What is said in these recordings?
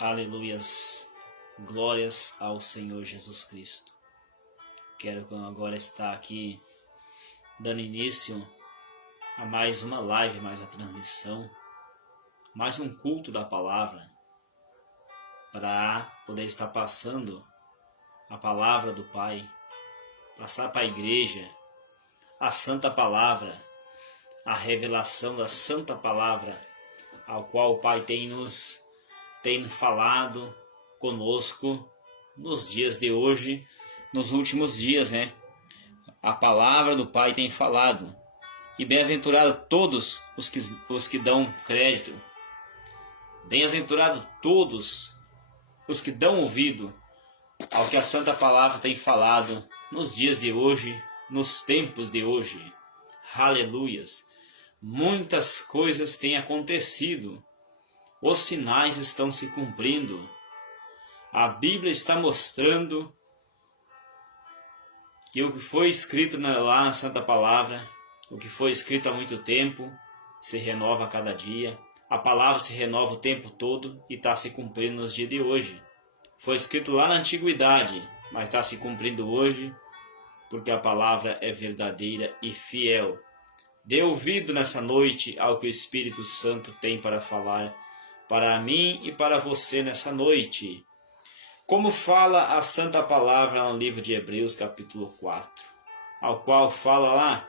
Aleluias, glórias ao Senhor Jesus Cristo. Quero agora estar aqui dando início a mais uma live, mais uma transmissão, mais um culto da palavra, para poder estar passando a palavra do Pai, passar para a igreja a santa palavra, a revelação da santa palavra, ao qual o Pai tem falado conosco nos dias de hoje, nos últimos dias, né? A palavra do Pai tem falado. E bem-aventurado todos os que dão crédito. Bem-aventurado todos os que dão ouvido ao que a santa palavra tem falado nos dias de hoje, nos tempos de hoje. Aleluias! Muitas coisas têm acontecido. Os sinais estão se cumprindo. A Bíblia está mostrando que o que foi escrito lá na Santa Palavra, o que foi escrito há muito tempo, se renova a cada dia. A palavra se renova o tempo todo e está se cumprindo nos dias de hoje. Foi escrito lá na antiguidade, mas está se cumprindo hoje, porque a palavra é verdadeira e fiel. Dê ouvido nessa noite ao que o Espírito Santo tem para falar para mim e para você nessa noite. Como fala a santa palavra no livro de Hebreus capítulo 4, ao qual fala lá: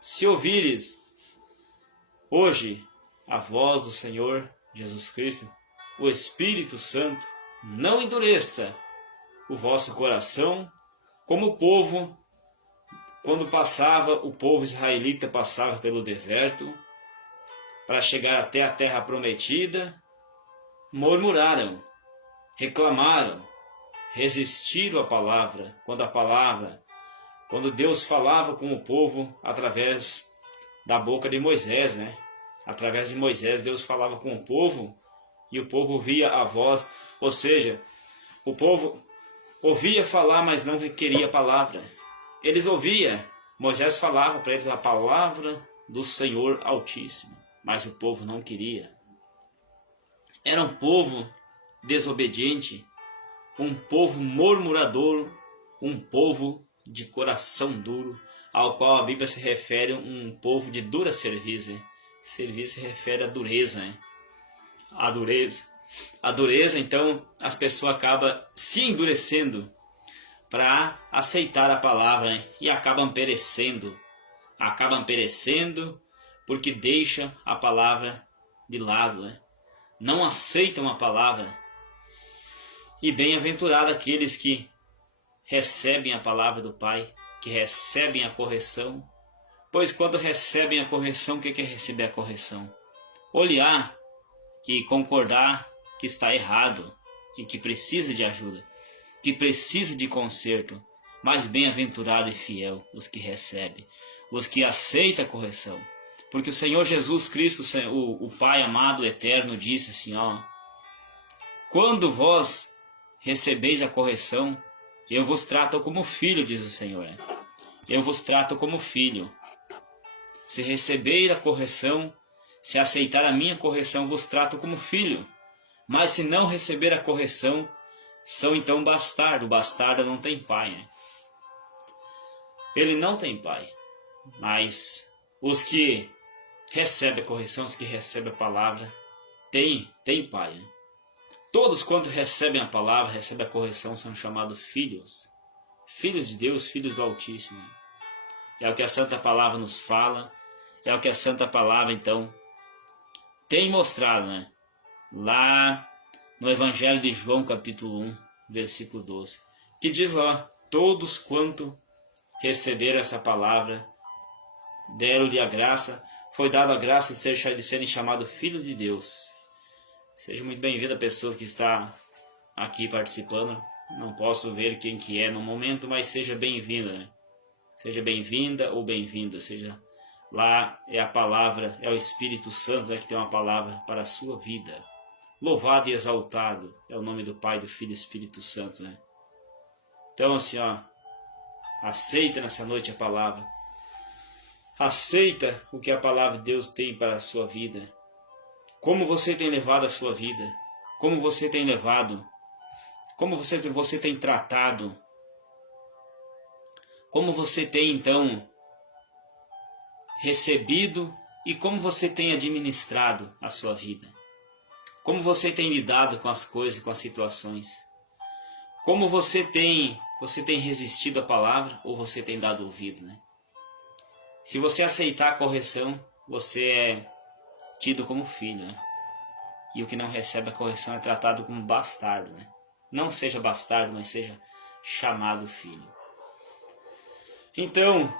se ouvires hoje a voz do Senhor Jesus Cristo, o Espírito Santo, não endureça o vosso coração, como o povo, quando o povo israelita passava pelo deserto, para chegar até a terra prometida, murmuraram, reclamaram, resistiram à palavra, quando Deus falava com o povo através da boca de Moisés, né? Através de Moisés, Deus falava com o povo e o povo ouvia a voz, ou seja, o povo ouvia falar, mas não requeria a palavra. Eles ouviam, Moisés falava para eles a palavra do Senhor Altíssimo, mas o povo não queria. Era um povo desobediente, um povo murmurador, um povo de coração duro, ao qual a Bíblia se refere um povo de dura cerviz. Cerviz se refere à dureza, né? A dureza, então, as pessoas acabam se endurecendo para aceitar a palavra, né? E acabam perecendo porque deixam a palavra de lado, né? Não aceitam a palavra. E bem-aventurado aqueles que recebem a palavra do Pai, que recebem a correção. Pois quando recebem a correção, o que é receber a correção? Olhar e concordar que está errado e que precisa de ajuda, que precisa de conserto. Mas bem-aventurado e fiel os que recebem, os que aceitam a correção. Porque o Senhor Jesus Cristo, o Pai amado eterno, disse assim, ó: quando vós recebeis a correção, eu vos trato como filho, diz o Senhor. Eu vos trato como filho. Se receber a correção, se aceitar a minha correção, vos trato como filho. Mas se não receber a correção, são então bastardo. O bastardo não tem pai, né? Ele não tem pai. Mas os que recebem a correção, os que recebem a palavra, tem pai, né? Todos quanto recebem a palavra, recebem a correção, são chamados filhos. Filhos de Deus, filhos do Altíssimo. É o que a Santa Palavra nos fala. É o que a Santa Palavra, então, tem mostrado, né? Lá no Evangelho de João, capítulo 1, versículo 12. Que diz lá: todos quanto receberam essa palavra, deram-lhe a graça, foi dada a graça de serem chamados filhos de Deus. Seja muito bem-vinda a pessoa que está aqui participando. Não posso ver quem que é no momento, mas seja bem-vinda, né? Seja bem-vinda ou bem-vindo. Seja lá é a palavra, é o Espírito Santo, que tem uma palavra para a sua vida. Louvado e exaltado é o nome do Pai, do Filho e do Espírito Santo, né? Então assim, ó, aceita nessa noite a palavra. Aceita o que a palavra de Deus tem para a sua vida. Como você tem levado a sua vida? como você tem levado, como você tem tratado, como você tem então recebido e como você tem administrado a sua vida. Como você tem lidado com as coisas, com as situações. Como você tem resistido à palavra ou você tem dado ouvido, né? Se você aceitar a correção, você é tido como filho, né? E o que não recebe a correção é tratado como bastardo, né? Não seja bastardo, mas seja chamado filho. Então,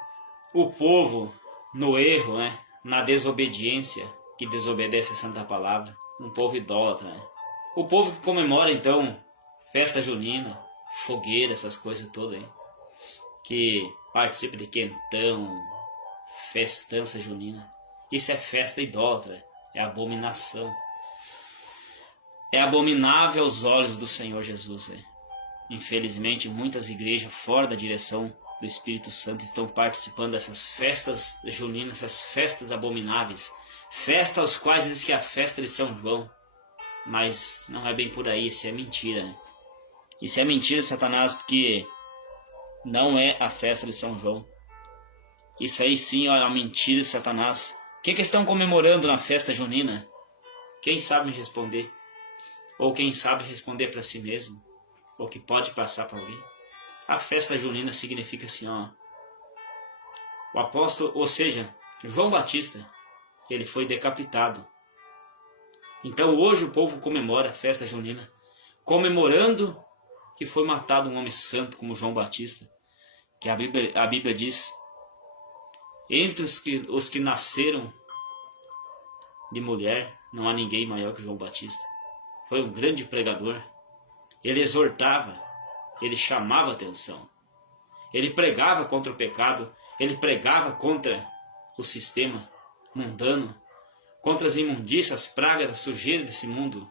o povo no erro, né? Na desobediência, que desobedece a santa palavra, um povo idólatra, né? O povo que comemora então festa junina, fogueira, essas coisas todas aí, que participa de quentão, festança junina, isso é festa idólatra, é abominação. É abominável aos olhos do Senhor Jesus, né? Infelizmente, muitas igrejas fora da direção do Espírito Santo estão participando dessas festas juninas, essas festas abomináveis, festas aos quais diz que é a festa de São João, mas não é bem por aí, isso é mentira, né? Isso é mentira de Satanás, porque não é a festa de São João. Isso aí sim é uma mentira de Satanás. O que estão comemorando na festa junina? Quem sabe me responder? Ou quem sabe responder para si mesmo? Ou que pode passar para alguém? A festa junina significa assim, ó. O apóstolo, ou seja, João Batista, ele foi decapitado. Então hoje o povo comemora a festa junina, comemorando que foi matado um homem santo como João Batista, que a Bíblia diz, entre os que nasceram de mulher, não há ninguém maior que João Batista. Foi um grande pregador, ele exortava, ele chamava atenção, ele pregava contra o pecado, ele pregava contra o sistema mundano, contra as imundícias, as pragas, a sujeira desse mundo.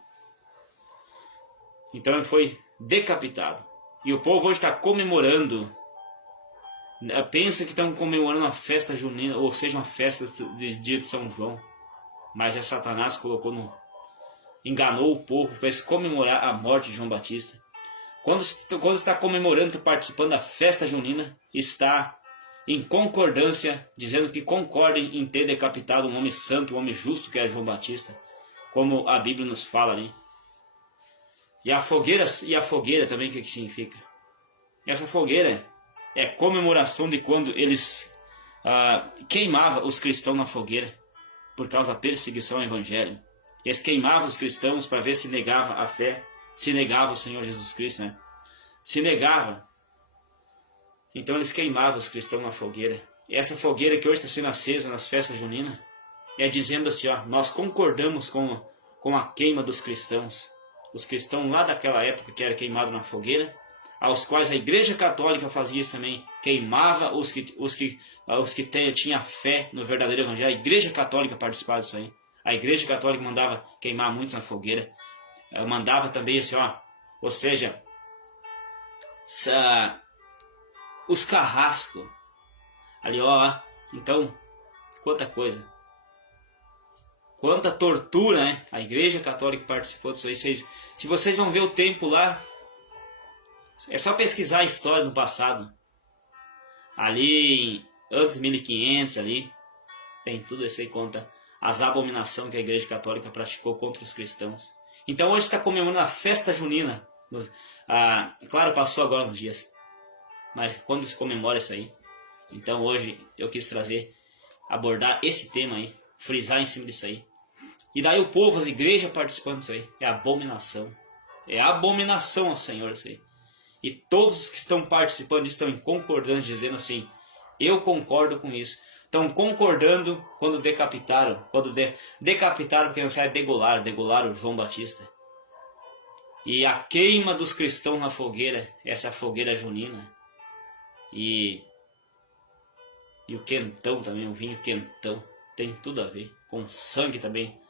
Então ele foi decapitado. E o povo hoje está comemorando, pensa que estão comemorando uma festa junina, ou seja, uma festa de dia de São João. Mas é Satanás que enganou o povo para comemorar a morte de João Batista. Quando está comemorando, está participando da festa junina, está em concordância, dizendo que concordem em ter decapitado um homem santo, um homem justo que era João Batista, como a Bíblia nos fala ali. E a fogueira também, o que significa? Essa fogueira é comemoração de quando eles queimavam os cristãos na fogueira, por causa da perseguição ao evangelho. Eles queimavam os cristãos para ver se negava a fé, se negava o Senhor Jesus Cristo, né? Se negava. Então eles queimavam os cristãos na fogueira. E essa fogueira que hoje está sendo acesa nas festas juninas é dizendo assim, ó, nós concordamos com a queima dos cristãos. Os cristãos lá daquela época que era queimado na fogueira, aos quais a Igreja Católica fazia isso também, queimava os que tinham fé no verdadeiro evangelho. A Igreja Católica participava disso aí. A Igreja Católica mandava queimar muitos na fogueira. Mandava também assim, ó, ou seja, os carrascos ali, ó, então, quanta coisa, quanta tortura, né? A Igreja Católica participou disso aí. Se vocês vão ver o tempo lá, é só pesquisar a história do passado. Ali, antes de 1500, ali, tem tudo isso aí, conta as abominações que a Igreja Católica praticou contra os cristãos. Então hoje está comemorando a festa junina. Claro, passou agora uns dias, mas quando se comemora isso aí? Então hoje eu quis abordar esse tema aí, frisar em cima disso aí. E daí o povo, as igrejas participando disso aí, é abominação. É abominação ao Senhor isso aí. E todos os que estão participando estão em concordância, dizendo assim, eu concordo com isso. Estão concordando quando decapitaram. Decapitaram porque não sabe degolaram o João Batista. E a queima dos cristãos na fogueira, essa é a fogueira junina. E o quentão também, o vinho quentão, tem tudo a ver. Com o sangue também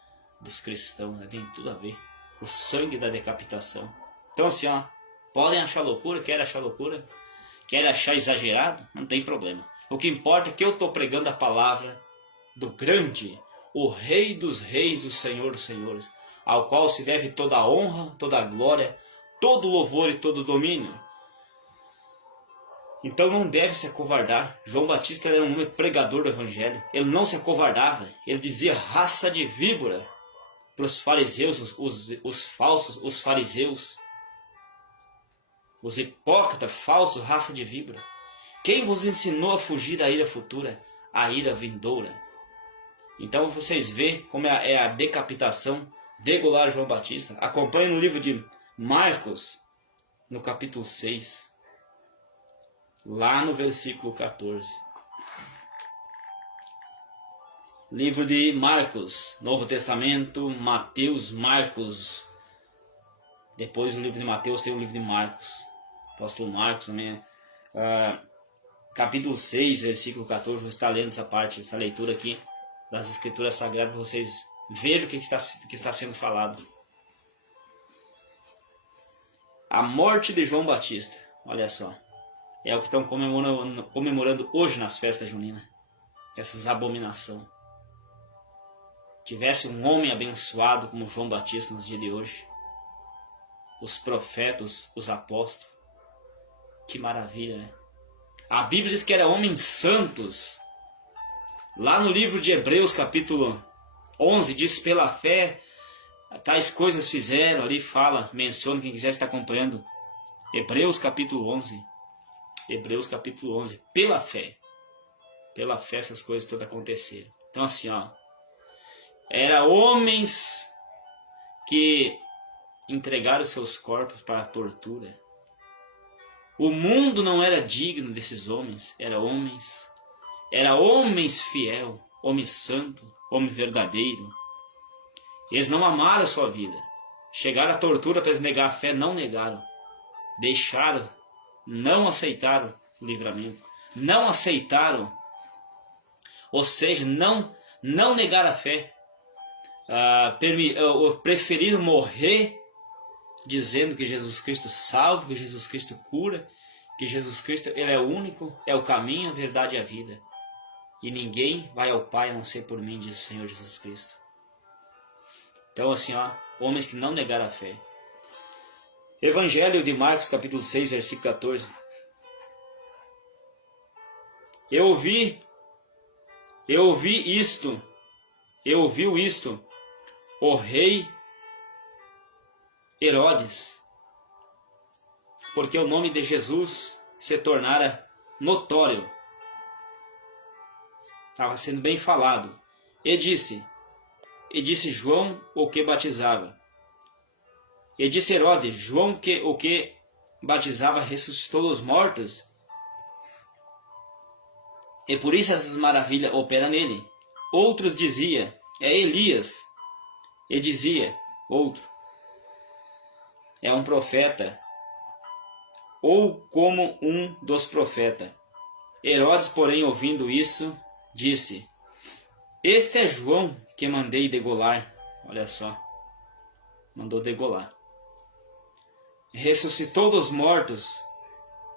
dos cristãos, né? Tem tudo a ver. O sangue da decapitação. Então assim, ó, podem achar loucura, querem achar exagerado, não tem problema. O que importa é que eu estou pregando a palavra do grande, o Rei dos Reis, o Senhor dos Senhores, ao qual se deve toda a honra, toda a glória, todo o louvor e todo o domínio. Então não deve se acovardar. João Batista era um homem pregador do evangelho. Ele não se acovardava. Ele dizia raça de víbora para os fariseus, os falsos, os fariseus, os hipócritas, falsos, raça de víbora. Quem vos ensinou a fugir da ira futura, a ira vindoura? Então vocês veem como é a decapitação, degolar João Batista. Acompanhe no livro de Marcos, no capítulo 6. Lá no versículo 14. Livro de Marcos, Novo Testamento, Mateus, Marcos. Depois do livro de Mateus tem o livro de Marcos. Apóstolo Marcos também. Capítulo 6, versículo 14. Vou estar lendo essa parte, essa leitura aqui das Escrituras Sagradas, para vocês verem o que está sendo falado. A morte de João Batista. Olha só. É o que estão comemorando hoje nas festas juninas. Essas abominações. Tivesse um homem abençoado como João Batista nos dias de hoje. Os profetas, os apóstolos. Que maravilha, né? A Bíblia diz que era homens santos. Lá no livro de Hebreus, capítulo 11, diz: pela fé, tais coisas fizeram. Ali fala, menciona, quem quiser estar acompanhando. Hebreus, capítulo 11. Hebreus capítulo 11, pela fé essas coisas todas aconteceram. Então assim, era homens que entregaram seus corpos para a tortura. O mundo não era digno desses homens, era homens fiel, homem santo, homem verdadeiro. Eles não amaram a sua vida, chegaram à tortura para eles negar a fé, não negaram, deixaram. Não aceitaram o livramento. Não aceitaram. Ou seja, não negaram a fé. Preferiram morrer dizendo que Jesus Cristo salva, que Jesus Cristo cura, que Jesus Cristo ele é o único, é o caminho, a verdade e a vida. E ninguém vai ao Pai a não ser por mim, diz o Senhor Jesus Cristo. Então assim, homens que não negaram a fé. Evangelho de Marcos, capítulo 6, versículo 14. Eu ouvi isto, o rei Herodes, porque o nome de Jesus se tornara notório. Estava sendo bem falado. E disse João o que batizava. E disse Herodes, João o que batizava ressuscitou dos mortos. E por isso essas maravilhas operam nele. Outros dizia, é Elias. E dizia outro, é um profeta. Ou como um dos profetas. Herodes, porém, ouvindo isso, disse, este é João que mandei degolar. Olha só, mandou degolar. Ressuscitou dos mortos,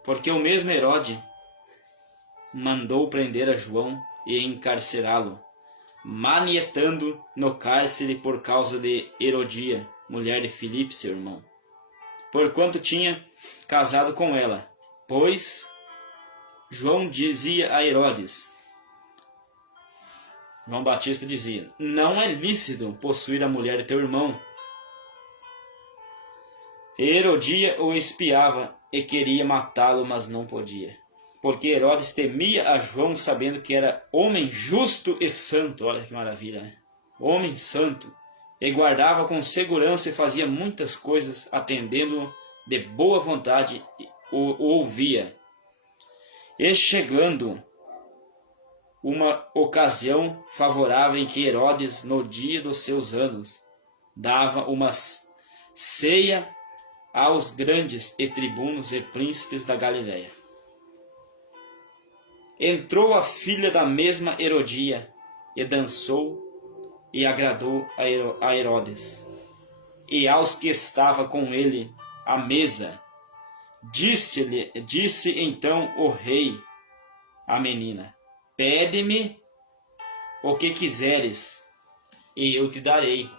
porque o mesmo Herodes mandou prender a João e encarcerá-lo, manietando no cárcere por causa de Herodia, mulher de Filipe, seu irmão, porquanto tinha casado com ela. Pois João dizia a Herodes, João Batista dizia, não é lícito possuir a mulher de teu irmão. Herodia o espiava e queria matá-lo, mas não podia, porque Herodes temia a João, sabendo que era homem justo e santo. Olha que maravilha, né? Homem santo, e guardava com segurança e fazia muitas coisas, atendendo-o de boa vontade, o ouvia. E chegando uma ocasião favorável em que Herodes, no dia dos seus anos, dava uma ceia aos grandes e tribunos e príncipes da Galileia. Entrou a filha da mesma Herodia e dançou e agradou a Herodes. E aos que estavam com ele à mesa, disse então o rei à menina, pede-me o que quiseres, e eu te darei.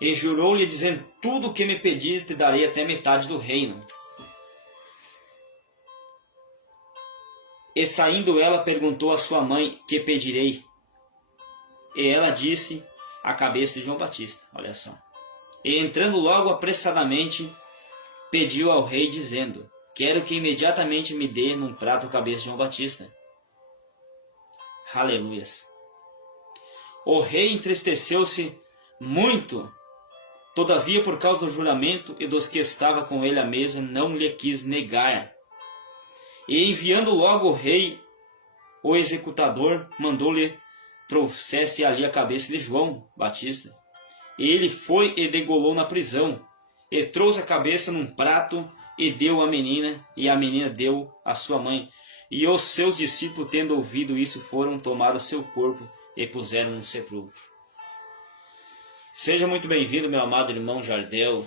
e jurou-lhe dizendo: tudo o que me pedis te darei até metade do reino. E saindo ela perguntou à sua mãe: que pedirei? E ela disse: a cabeça de João Batista. Olha só. E entrando logo apressadamente, pediu ao rei dizendo: quero que imediatamente me dê num prato a cabeça de João Batista. Aleluias. O rei entristeceu-se muito, todavia por causa do juramento e dos que estavam com ele à mesa, não lhe quis negar. E enviando logo o rei, o executador, mandou-lhe trouxesse ali a cabeça de João Batista. E ele foi e degolou na prisão, e trouxe a cabeça num prato, e deu à menina, e a menina deu à sua mãe. E os seus discípulos, tendo ouvido isso, foram tomar o seu corpo e puseram no sepulcro. Seja muito bem-vindo, meu amado irmão Jardel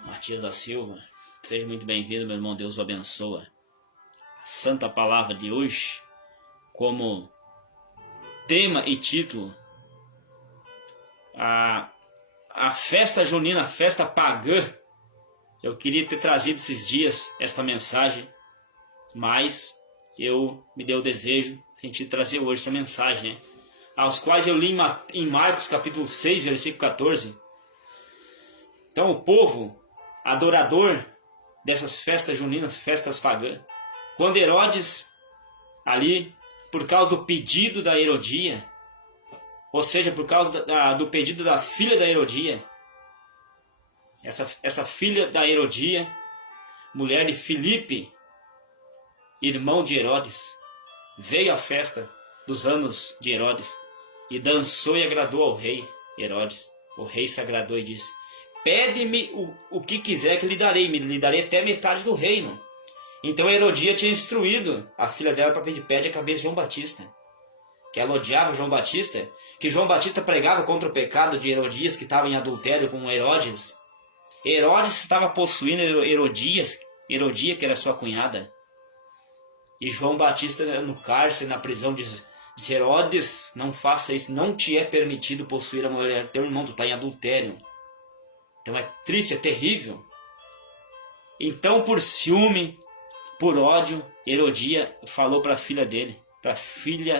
Matias da Silva. Seja muito bem-vindo, meu irmão. Deus o abençoa. A santa palavra de hoje, como tema e título, a festa junina, a festa pagã. Eu queria ter trazido esses dias esta mensagem, mas eu me dei o desejo, senti trazer hoje essa mensagem, né? Aos quais eu li em Marcos capítulo 6, versículo 14. Então o povo adorador dessas festas juninas, festas pagãs, quando Herodes, ali, por causa do pedido da Herodia, ou seja, por causa do pedido da filha da Herodia, essa filha da Herodia, mulher de Filipe, irmão de Herodes, veio à festa dos anos de Herodes e dançou e agradou ao rei Herodes. O rei se agradou e disse: pede-me o que quiser que lhe darei até metade do reino. Então Herodia tinha instruído a filha dela para pedir: pede a cabeça de João Batista. Que ela odiava João Batista, que João Batista pregava contra o pecado de Herodias, que estava em adultério com Herodes. Herodes estava possuindo Herodia, que era sua cunhada. E João Batista no cárcere, na prisão, diz: Herodes, não faça isso, não te é permitido possuir a mulher do teu irmão, tu está em adultério. Então é triste, é terrível. Então, por ciúme, por ódio, Herodia falou para a filha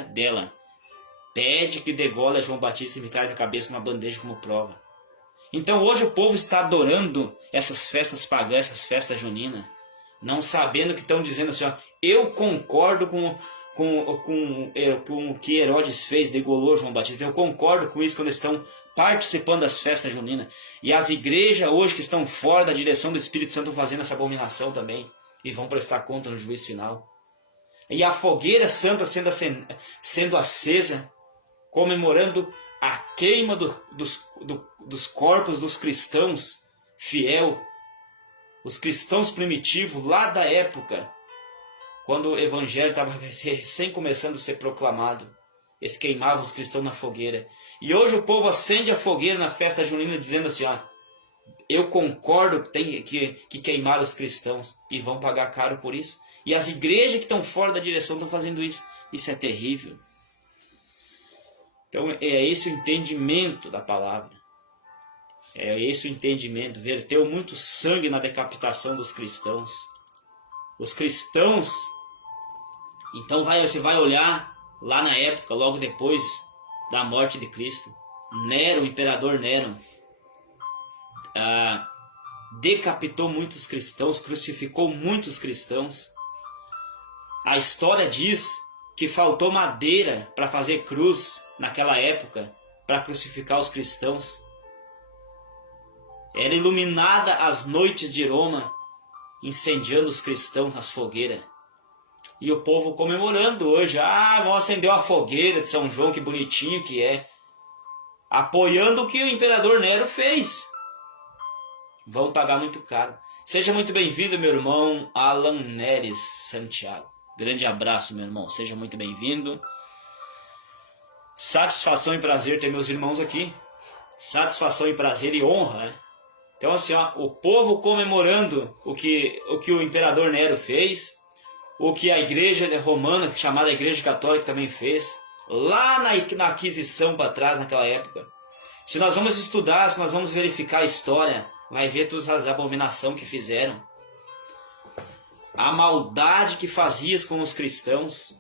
dela: pede que degole João Batista e me traz a cabeça numa bandeja como prova. Então hoje o povo está adorando essas festas pagãs, essas festas juninas, não sabendo que estão dizendo assim: ó, eu concordo com o que Herodes fez, degolou João Batista. Eu concordo com isso quando estão participando das festas juninas. E as igrejas hoje que estão fora da direção do Espírito Santo estão fazendo essa abominação também e vão prestar conta no juízo final. E a fogueira santa sendo acesa, comemorando a queima dos corpos dos cristãos fiel, os cristãos primitivos lá da época, quando o evangelho estava recém começando a ser proclamado. Eles queimavam os cristãos na fogueira. E hoje o povo acende a fogueira na festa junina dizendo assim: ó, eu concordo que tem que queimar os cristãos, e vão pagar caro por isso. E as igrejas que estão fora da direção estão fazendo isso. Isso é terrível. Então é esse o entendimento da palavra. É esse o entendimento. Verteu muito sangue na decapitação dos cristãos. Os cristãos. Então você vai olhar lá na época, logo depois da morte de Cristo. Nero, o imperador Nero, decapitou muitos cristãos, crucificou muitos cristãos. A história diz que faltou madeira para fazer cruz naquela época, para crucificar os cristãos. Era iluminada as noites de Roma, incendiando os cristãos nas fogueiras. E o povo comemorando hoje: vão acender uma fogueira de São João, que bonitinho que é. Apoiando o que o imperador Nero fez. Vão pagar muito caro. Seja muito bem-vindo, meu irmão Alan Neres Santiago. Grande abraço, meu irmão. Seja muito bem-vindo. Satisfação e prazer ter meus irmãos aqui. Satisfação e prazer e honra, né? Então assim, ó, o povo comemorando o que o imperador Nero fez, o que a igreja romana, chamada igreja católica, também fez, lá na Aquisição para trás, naquela época. Se nós vamos estudar, se nós vamos verificar a história, vai ver todas as abominações que fizeram. A maldade que fazias com os cristãos.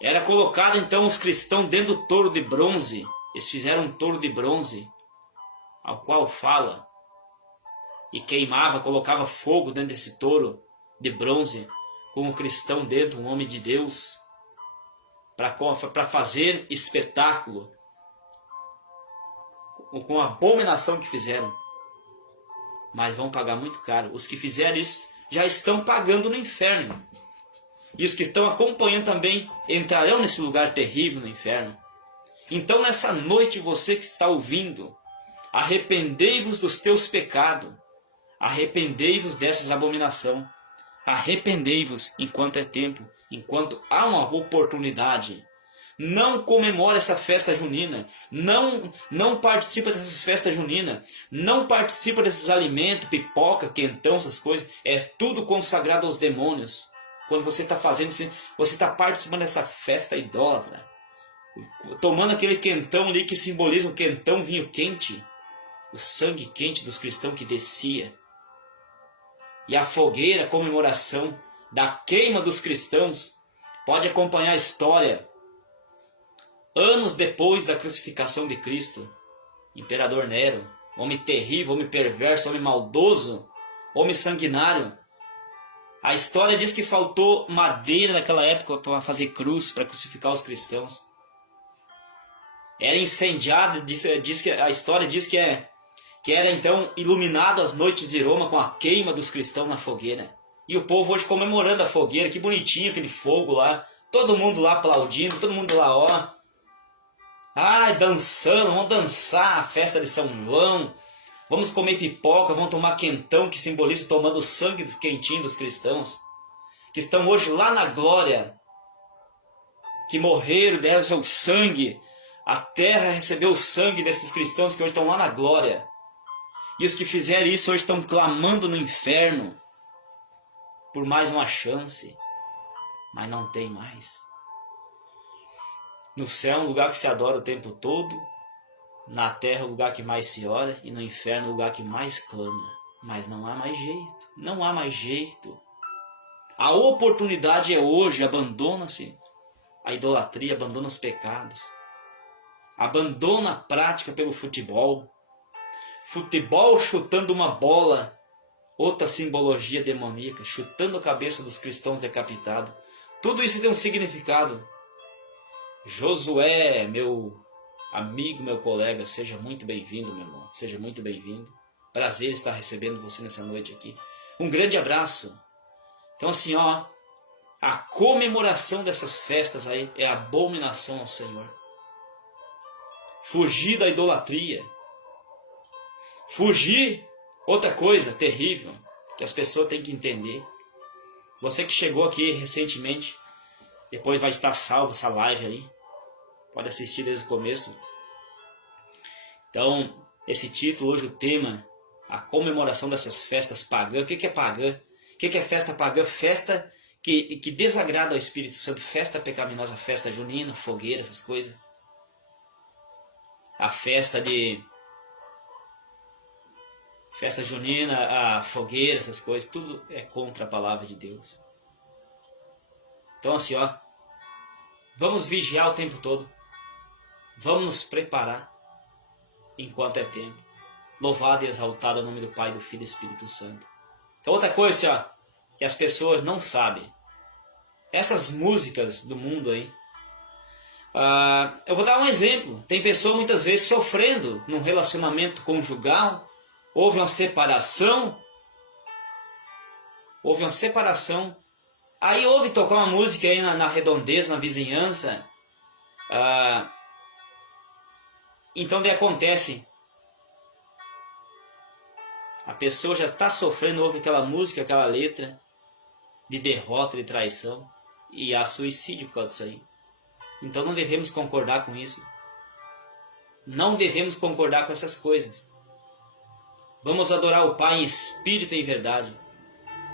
Era colocado então os cristãos dentro do touro de bronze. Eles fizeram um touro de bronze, ao qual fala, e queimava, colocava fogo dentro desse touro de bronze, com um cristão dentro, um homem de Deus, para fazer espetáculo, com a abominação que fizeram. Mas vão pagar muito caro. Os que fizeram isso já estão pagando no inferno. E os que estão acompanhando também entrarão nesse lugar terrível no inferno. Então nessa noite, você que está ouvindo, arrependei-vos dos teus pecados. Arrependei-vos dessas abominações. Arrependei-vos enquanto é tempo, enquanto há uma oportunidade. Não comemore essa festa junina. Não participa dessas festas juninas. Não participa desses alimentos, pipoca, quentão, essas coisas. É tudo consagrado aos demônios. Quando você está fazendo isso, você está participando dessa festa idólatra. Tomando aquele quentão ali que simboliza o quentão vinho quente. O sangue quente dos cristãos que descia. E a fogueira, a comemoração da queima dos cristãos. Pode acompanhar a história. Anos depois da crucificação de Cristo. Imperador Nero. Homem terrível, homem perverso, homem maldoso. Homem sanguinário. A história diz que faltou madeira naquela época para fazer cruz, para crucificar os cristãos. Era incendiado, a história diz que era então iluminado as noites de Roma com a queima dos cristãos na fogueira. E o povo hoje comemorando a fogueira, que bonitinho aquele fogo lá. Todo mundo lá aplaudindo, todo mundo lá, ó. Ai, dançando, vamos dançar a festa de São João. Vamos comer pipoca, vamos tomar quentão, que simboliza tomando o sangue dos quentinhos dos cristãos. Que estão hoje lá na glória. Que morreram, deram seu sangue. A terra recebeu o sangue desses cristãos que hoje estão lá na glória. E os que fizeram isso hoje estão clamando no inferno. Por mais uma chance. Mas não tem mais. No céu é um lugar que se adora o tempo todo. Na terra é o lugar que mais se ora. E no inferno é o lugar que mais clama. Mas não há mais jeito. Não há mais jeito. A oportunidade é hoje. Abandona-se a idolatria. Abandona os pecados. Abandona a prática pelo futebol. Futebol chutando uma bola. Outra simbologia demoníaca. Chutando a cabeça dos cristãos decapitados. Tudo isso tem um significado. Josué, meu amigo, meu colega, seja muito bem-vindo, meu irmão. Seja muito bem-vindo. Prazer estar recebendo você nessa noite aqui. Um grande abraço. Então assim, ó, a comemoração dessas festas aí é abominação ao Senhor. Fugir da idolatria. Fugir, outra coisa terrível, que as pessoas têm que entender. Você que chegou aqui recentemente, depois vai estar salvo essa live aí. Pode assistir desde o começo. Então, esse título, hoje o tema, a comemoração dessas festas pagãs. O que é pagã? O que é festa pagã? Festa que desagrada ao Espírito Santo. Festa pecaminosa, festa junina, fogueira, essas coisas. A festa junina, a fogueira, essas coisas. Tudo é contra a palavra de Deus. Então assim, ó. Vamos vigiar o tempo todo. Vamos nos preparar enquanto é tempo. Louvado e exaltado é o nome do Pai, do Filho e do Espírito Santo. Então outra coisa assim, ó, que as pessoas não sabem. Essas músicas do mundo aí. Eu vou dar um exemplo. Tem pessoa muitas vezes sofrendo num relacionamento conjugal. Houve uma separação. Aí ouve tocar uma música aí na redondeza, na vizinhança. Então daí acontece. A pessoa já está sofrendo, ouve aquela música, aquela letra de derrota, de traição. E há suicídio por causa disso aí. Então não devemos concordar com isso. Não devemos concordar com essas coisas. Vamos adorar o Pai em espírito e em verdade.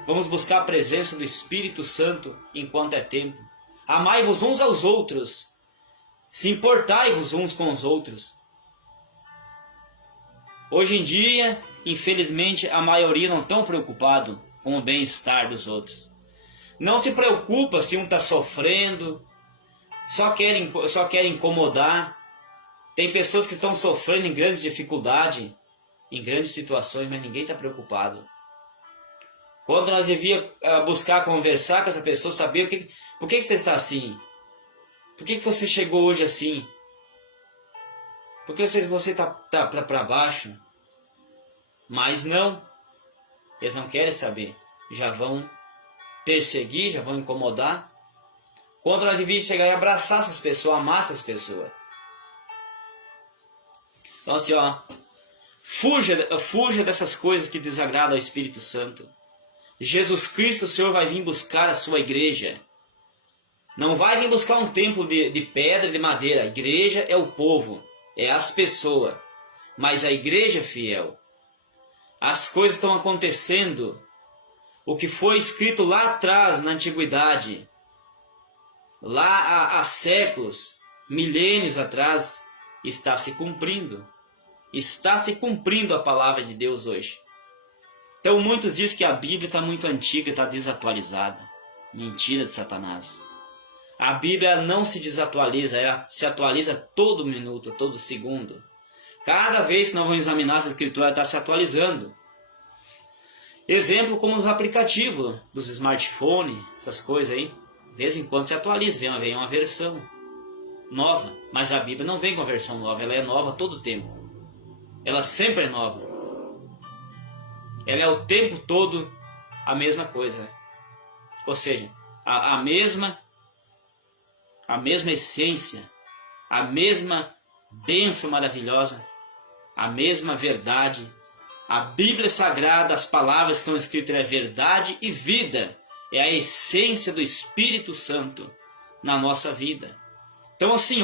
Vamos buscar a presença do Espírito Santo enquanto é tempo. Amai-vos uns aos outros. Se importai-vos uns com os outros. Hoje em dia, infelizmente, a maioria não estão preocupado com o bem-estar dos outros. Não se preocupa se um está sofrendo, só quer incomodar. Tem pessoas que estão sofrendo em grandes dificuldades, em grandes situações, mas ninguém está preocupado. Quando nós devíamos buscar conversar com essa pessoa, saber por que você está assim? Por que você chegou hoje assim? Por que você está para baixo? Mas não, eles não querem saber. Já vão perseguir, já vão incomodar. Quando nós devíamos chegar e abraçar essas pessoas, amar essas pessoas. Então assim, fuja dessas coisas que desagradam ao Espírito Santo. Jesus Cristo, o Senhor, vai vir buscar a sua igreja. Não vai vir buscar um templo de pedra, de madeira. A igreja é o povo, é as pessoas. Mas a igreja é fiel. As coisas estão acontecendo. O que foi escrito lá atrás, na antiguidade, lá há séculos, milênios atrás, está se cumprindo. Está se cumprindo a palavra de Deus hoje. Então muitos dizem que a Bíblia está muito antiga, está desatualizada. Mentira de Satanás. A Bíblia não se desatualiza, ela se atualiza todo minuto, todo segundo. Cada vez que nós vamos examinar essa escritura, ela está se atualizando. Exemplo como os aplicativos dos smartphones, essas coisas aí. De vez em quando se atualiza, vem uma versão nova. Mas a Bíblia não vem com a versão nova, ela é nova todo o tempo. Ela sempre é nova. Ela é o tempo todo a mesma coisa. Né? Ou seja, a mesma essência, a mesma bênção maravilhosa, a mesma verdade. A Bíblia Sagrada, as palavras que estão escritas é verdade e vida. É a essência do Espírito Santo na nossa vida. Então assim,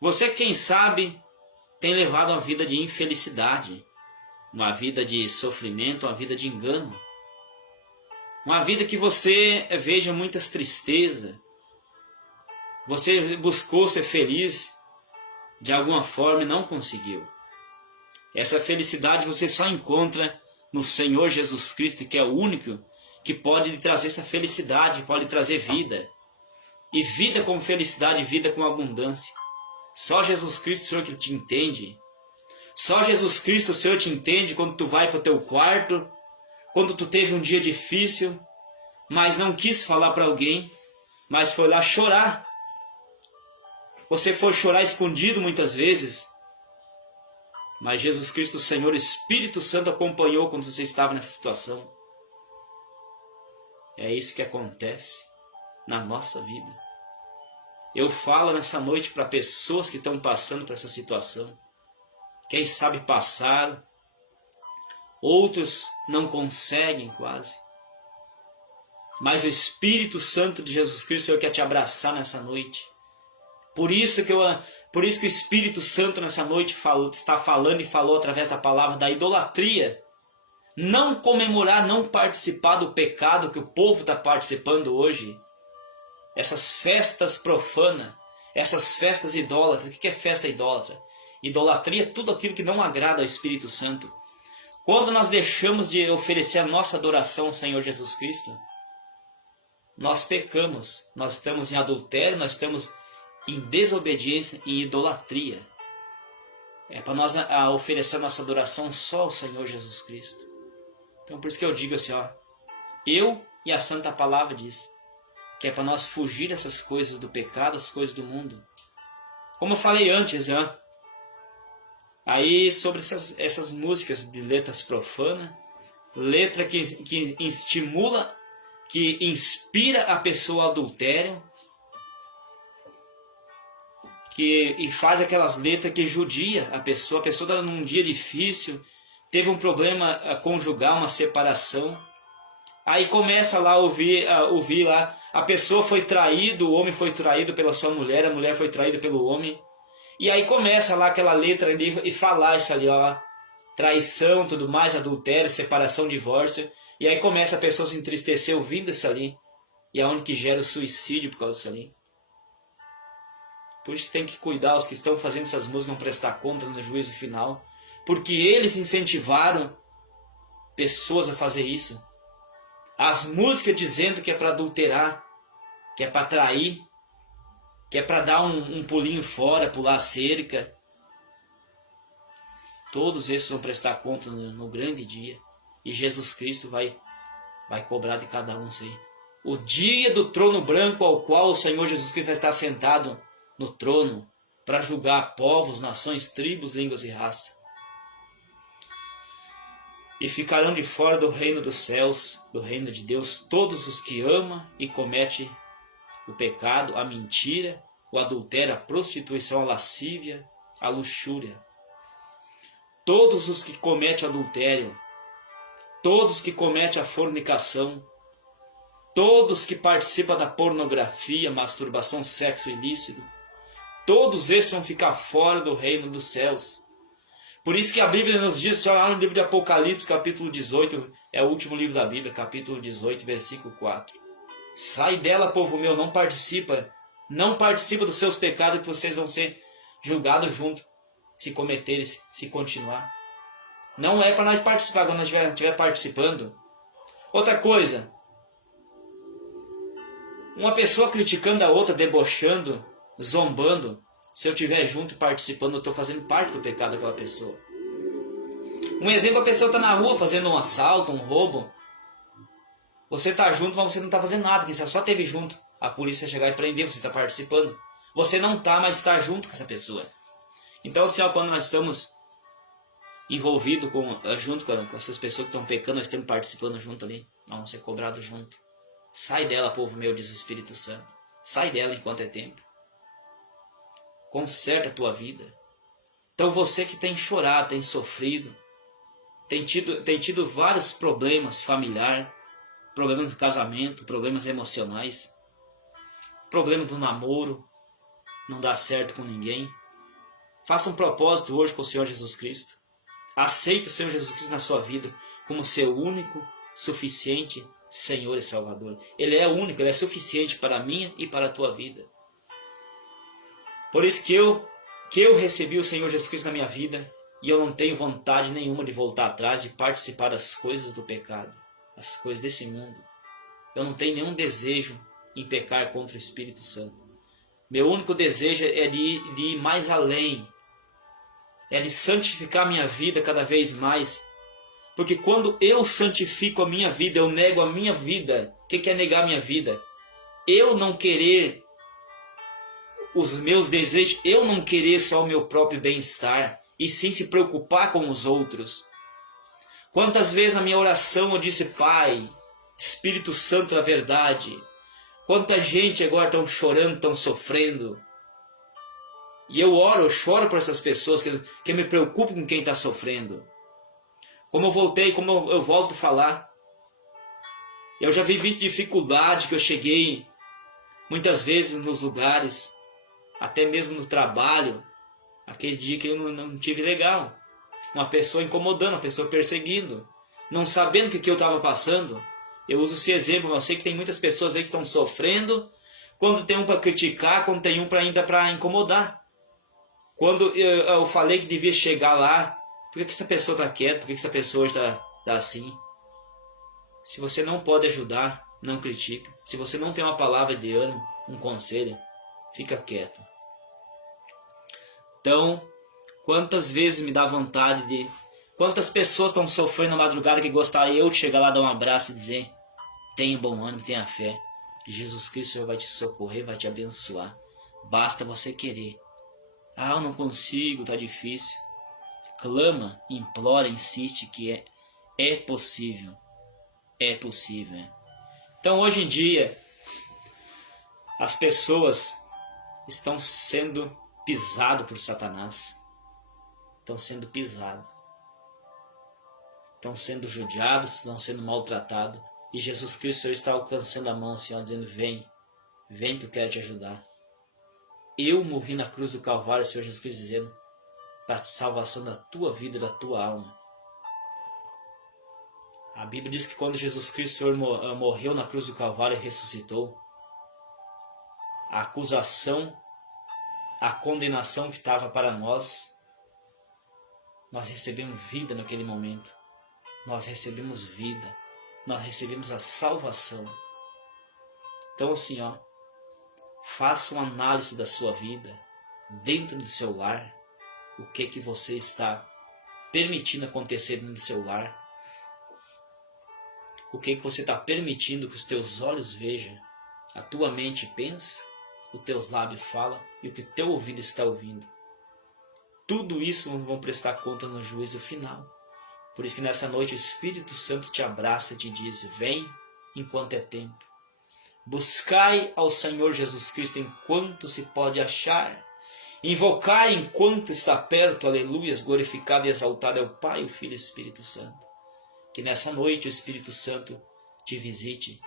você quem sabe tem levado uma vida de infelicidade, uma vida de sofrimento, uma vida de engano. Uma vida que você veja muitas tristezas. Você buscou ser feliz de alguma forma e não conseguiu. Essa felicidade você só encontra no Senhor Jesus Cristo, que é o único que pode lhe trazer essa felicidade, pode lhe trazer vida. E vida com felicidade, vida com abundância. Só Jesus Cristo, Senhor, que te entende. Só Jesus Cristo, o Senhor, te entende quando tu vai para o teu quarto, quando tu teve um dia difícil, mas não quis falar para alguém, mas foi lá chorar. Você foi chorar escondido muitas vezes, mas Jesus Cristo, o Senhor, o Espírito Santo acompanhou quando você estava nessa situação. É isso que acontece na nossa vida. Eu falo nessa noite para pessoas que estão passando por essa situação. Quem sabe passaram, outros não conseguem quase. Mas o Espírito Santo de Jesus Cristo, Senhor, quer te abraçar nessa noite. Por isso que o Espírito Santo nessa noite está falando e falou através da palavra da idolatria. Não comemorar, não participar do pecado que o povo está participando hoje. Essas festas profanas, essas festas idólatras. O que é festa idólatra? Idolatria é tudo aquilo que não agrada ao Espírito Santo. Quando nós deixamos de oferecer a nossa adoração ao Senhor Jesus Cristo, nós pecamos, nós estamos em adultério, nós estamos em desobediência e idolatria. É para nós oferecer a nossa adoração só ao Senhor Jesus Cristo. Então por isso que eu digo assim, eu e a Santa Palavra diz que é para nós fugir dessas coisas do pecado, as coisas do mundo. Como eu falei antes, aí sobre essas músicas de letras profanas, letra que estimula, que inspira a pessoa ao adultério, e faz aquelas letras que judia a pessoa está num dia difícil, teve um problema conjugal, uma separação, aí começa lá a ouvir lá, a pessoa foi traída, o homem foi traído pela sua mulher, a mulher foi traída pelo homem, e aí começa lá aquela letra ali e falar isso ali, traição, tudo mais, adultério, separação, divórcio, e aí começa a pessoa se entristecer ouvindo isso ali, e é onde que gera o suicídio por causa disso ali. Por isso tem que cuidar, os que estão fazendo essas músicas não prestar conta no juízo final. porque eles incentivaram pessoas a fazer isso. As músicas dizendo que é para adulterar, que é para trair, que é para dar um pulinho fora, pular a cerca. Todos esses vão prestar conta no grande dia. E Jesus Cristo vai cobrar de cada um isso aí. O dia do trono branco ao qual o Senhor Jesus Cristo vai estar sentado no trono para julgar povos, nações, tribos, línguas e raça. E ficarão de fora do reino dos céus, do reino de Deus, todos os que amam e cometem o pecado, a mentira, o adultério, a prostituição, a lascívia, a luxúria. Todos os que cometem adultério, todos que cometem a fornicação, todos que participam da pornografia, masturbação, sexo ilícito, todos esses vão ficar fora do reino dos céus. Por isso que a Bíblia nos diz, só lá no livro de Apocalipse, capítulo 18, é o último livro da Bíblia, capítulo 18, versículo 4. Sai dela, povo meu, não participa dos seus pecados, que vocês vão ser julgados junto, se cometerem, se continuar. Não é para nós participar, quando nós estiver participando. Outra coisa, uma pessoa criticando a outra, debochando, zombando, se eu estiver junto participando, eu estou fazendo parte do pecado daquela pessoa. Um exemplo, a pessoa está na rua fazendo um assalto, um roubo. Você está junto, mas você não está fazendo nada, porque você só esteve junto. A polícia chegar e prender, você está participando. Você não está, mas está junto com essa pessoa. Então, assim, quando nós estamos envolvidos junto com essas pessoas que estão pecando, nós estamos participando junto ali. Nós vamos ser cobrados junto. Sai dela, povo meu, diz o Espírito Santo. Sai dela enquanto é tempo. Conserta a tua vida. Então você que tem chorado, tem sofrido, tem tido vários problemas familiares, problemas do casamento, problemas emocionais, problemas do namoro, não dá certo com ninguém. Faça um propósito hoje com o Senhor Jesus Cristo. Aceite o Senhor Jesus Cristo na sua vida como seu único, suficiente Senhor e Salvador. Ele é único, Ele é suficiente para a minha e para a tua vida. Por isso que eu recebi o Senhor Jesus Cristo na minha vida e eu não tenho vontade nenhuma de voltar atrás, de participar das coisas do pecado, as coisas desse mundo. Eu não tenho nenhum desejo em pecar contra o Espírito Santo. Meu único desejo é de ir mais além, é de santificar a minha vida cada vez mais. Porque quando eu santifico a minha vida, eu nego a minha vida. O que é negar a minha vida? Eu não querer os meus desejos, eu não querer só o meu próprio bem-estar, e sim se preocupar com os outros. Quantas vezes na minha oração eu disse, Pai, Espírito Santo é a verdade. Quanta gente agora estão chorando, estão sofrendo. E eu oro, eu choro por essas pessoas que eu me preocupo com quem está sofrendo. Como eu volto a falar, eu já vivi dificuldade, que eu cheguei muitas vezes nos lugares, até mesmo no trabalho, aquele dia que eu não tive legal. Uma pessoa incomodando, uma pessoa perseguindo, não sabendo o que eu estava passando. Eu uso esse exemplo, mas eu sei que tem muitas pessoas aí que estão sofrendo, quando tem um para criticar, quando tem um ainda para incomodar. Quando eu falei que devia chegar lá, por que essa pessoa está quieta? Por que essa pessoa está assim? Se você não pode ajudar, não critica. Se você não tem uma palavra de ânimo, um conselho, fica quieto. Então, quantas vezes me dá vontade de... Quantas pessoas estão sofrendo na madrugada que gostaria eu de chegar lá, dar um abraço e dizer, tenha bom ânimo, tenha fé. Jesus Cristo vai te socorrer, vai te abençoar. Basta você querer. Ah, eu não consigo, está difícil. Clama, implora, insiste que é possível. É possível. Então hoje em dia, as pessoas estão sendo pisadas por Satanás. Estão sendo pisados. Estão sendo judiados, estão sendo maltratados. E Jesus Cristo está alcançando a mão, Senhor, dizendo, vem que eu quero te ajudar. Eu morri na cruz do Calvário, Senhor Jesus Cristo, dizendo, para a salvação da tua vida e da tua alma. A Bíblia diz que quando Jesus Cristo, Senhor, morreu na cruz do Calvário e ressuscitou, a acusação, a condenação que estava para nós nós recebemos vida naquele momento. Nós recebemos vida. Nós recebemos a salvação. Então assim, faça uma análise da sua vida, dentro do seu lar. O que você está permitindo acontecer dentro do seu lar? O que você está permitindo que os teus olhos vejam, a tua mente pensa, os teus lábios falam e o que o teu ouvido está ouvindo. Tudo isso vão prestar conta no juízo final. Por isso que nessa noite o Espírito Santo te abraça e te diz: vem enquanto é tempo. Buscai ao Senhor Jesus Cristo enquanto se pode achar. Invocai enquanto está perto. Aleluias, glorificado e exaltado é o Pai, o Filho e o Espírito Santo. Que nessa noite o Espírito Santo te visite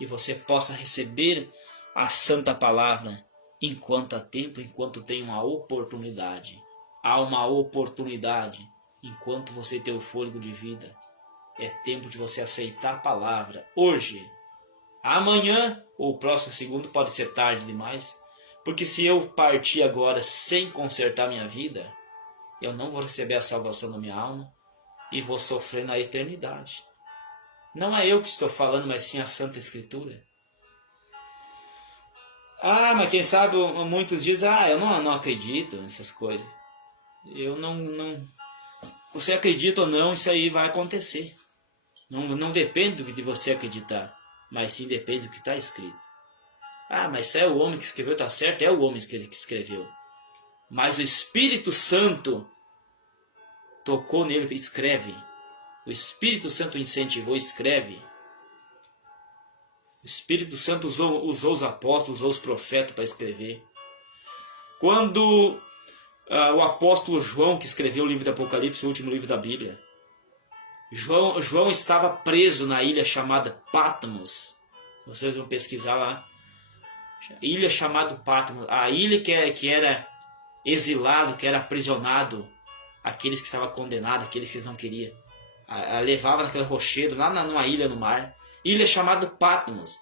e você possa receber a Santa Palavra enquanto há tempo, enquanto tem uma oportunidade. Há uma oportunidade enquanto você tem o fôlego de vida. É tempo de você aceitar a palavra hoje. Amanhã ou o próximo segundo pode ser tarde demais, porque se eu partir agora sem consertar minha vida, eu não vou receber a salvação da minha alma e vou sofrer na eternidade. Não é eu que estou falando, mas sim a Santa Escritura. Mas quem sabe muitos dizem: eu não acredito nessas coisas. Eu não. Você acredita ou não, isso aí vai acontecer. Não depende de você acreditar, mas sim depende do que está escrito. Mas se é o homem que escreveu, está certo, é o homem que escreveu. Mas o Espírito Santo tocou nele, escreve. O Espírito Santo incentivou, escreve. O Espírito Santo usou os apóstolos, usou os profetas para escrever. Quando o apóstolo João, que escreveu o livro do Apocalipse, o último livro da Bíblia, João estava preso na ilha chamada Patmos. Vocês vão pesquisar lá. Ilha chamada Patmos. A ilha que era exilado, que era aprisionado, aqueles que estavam condenados, aqueles que não queriam. Levava naquele rochedo, lá numa ilha no mar. Ilha chamada Patmos.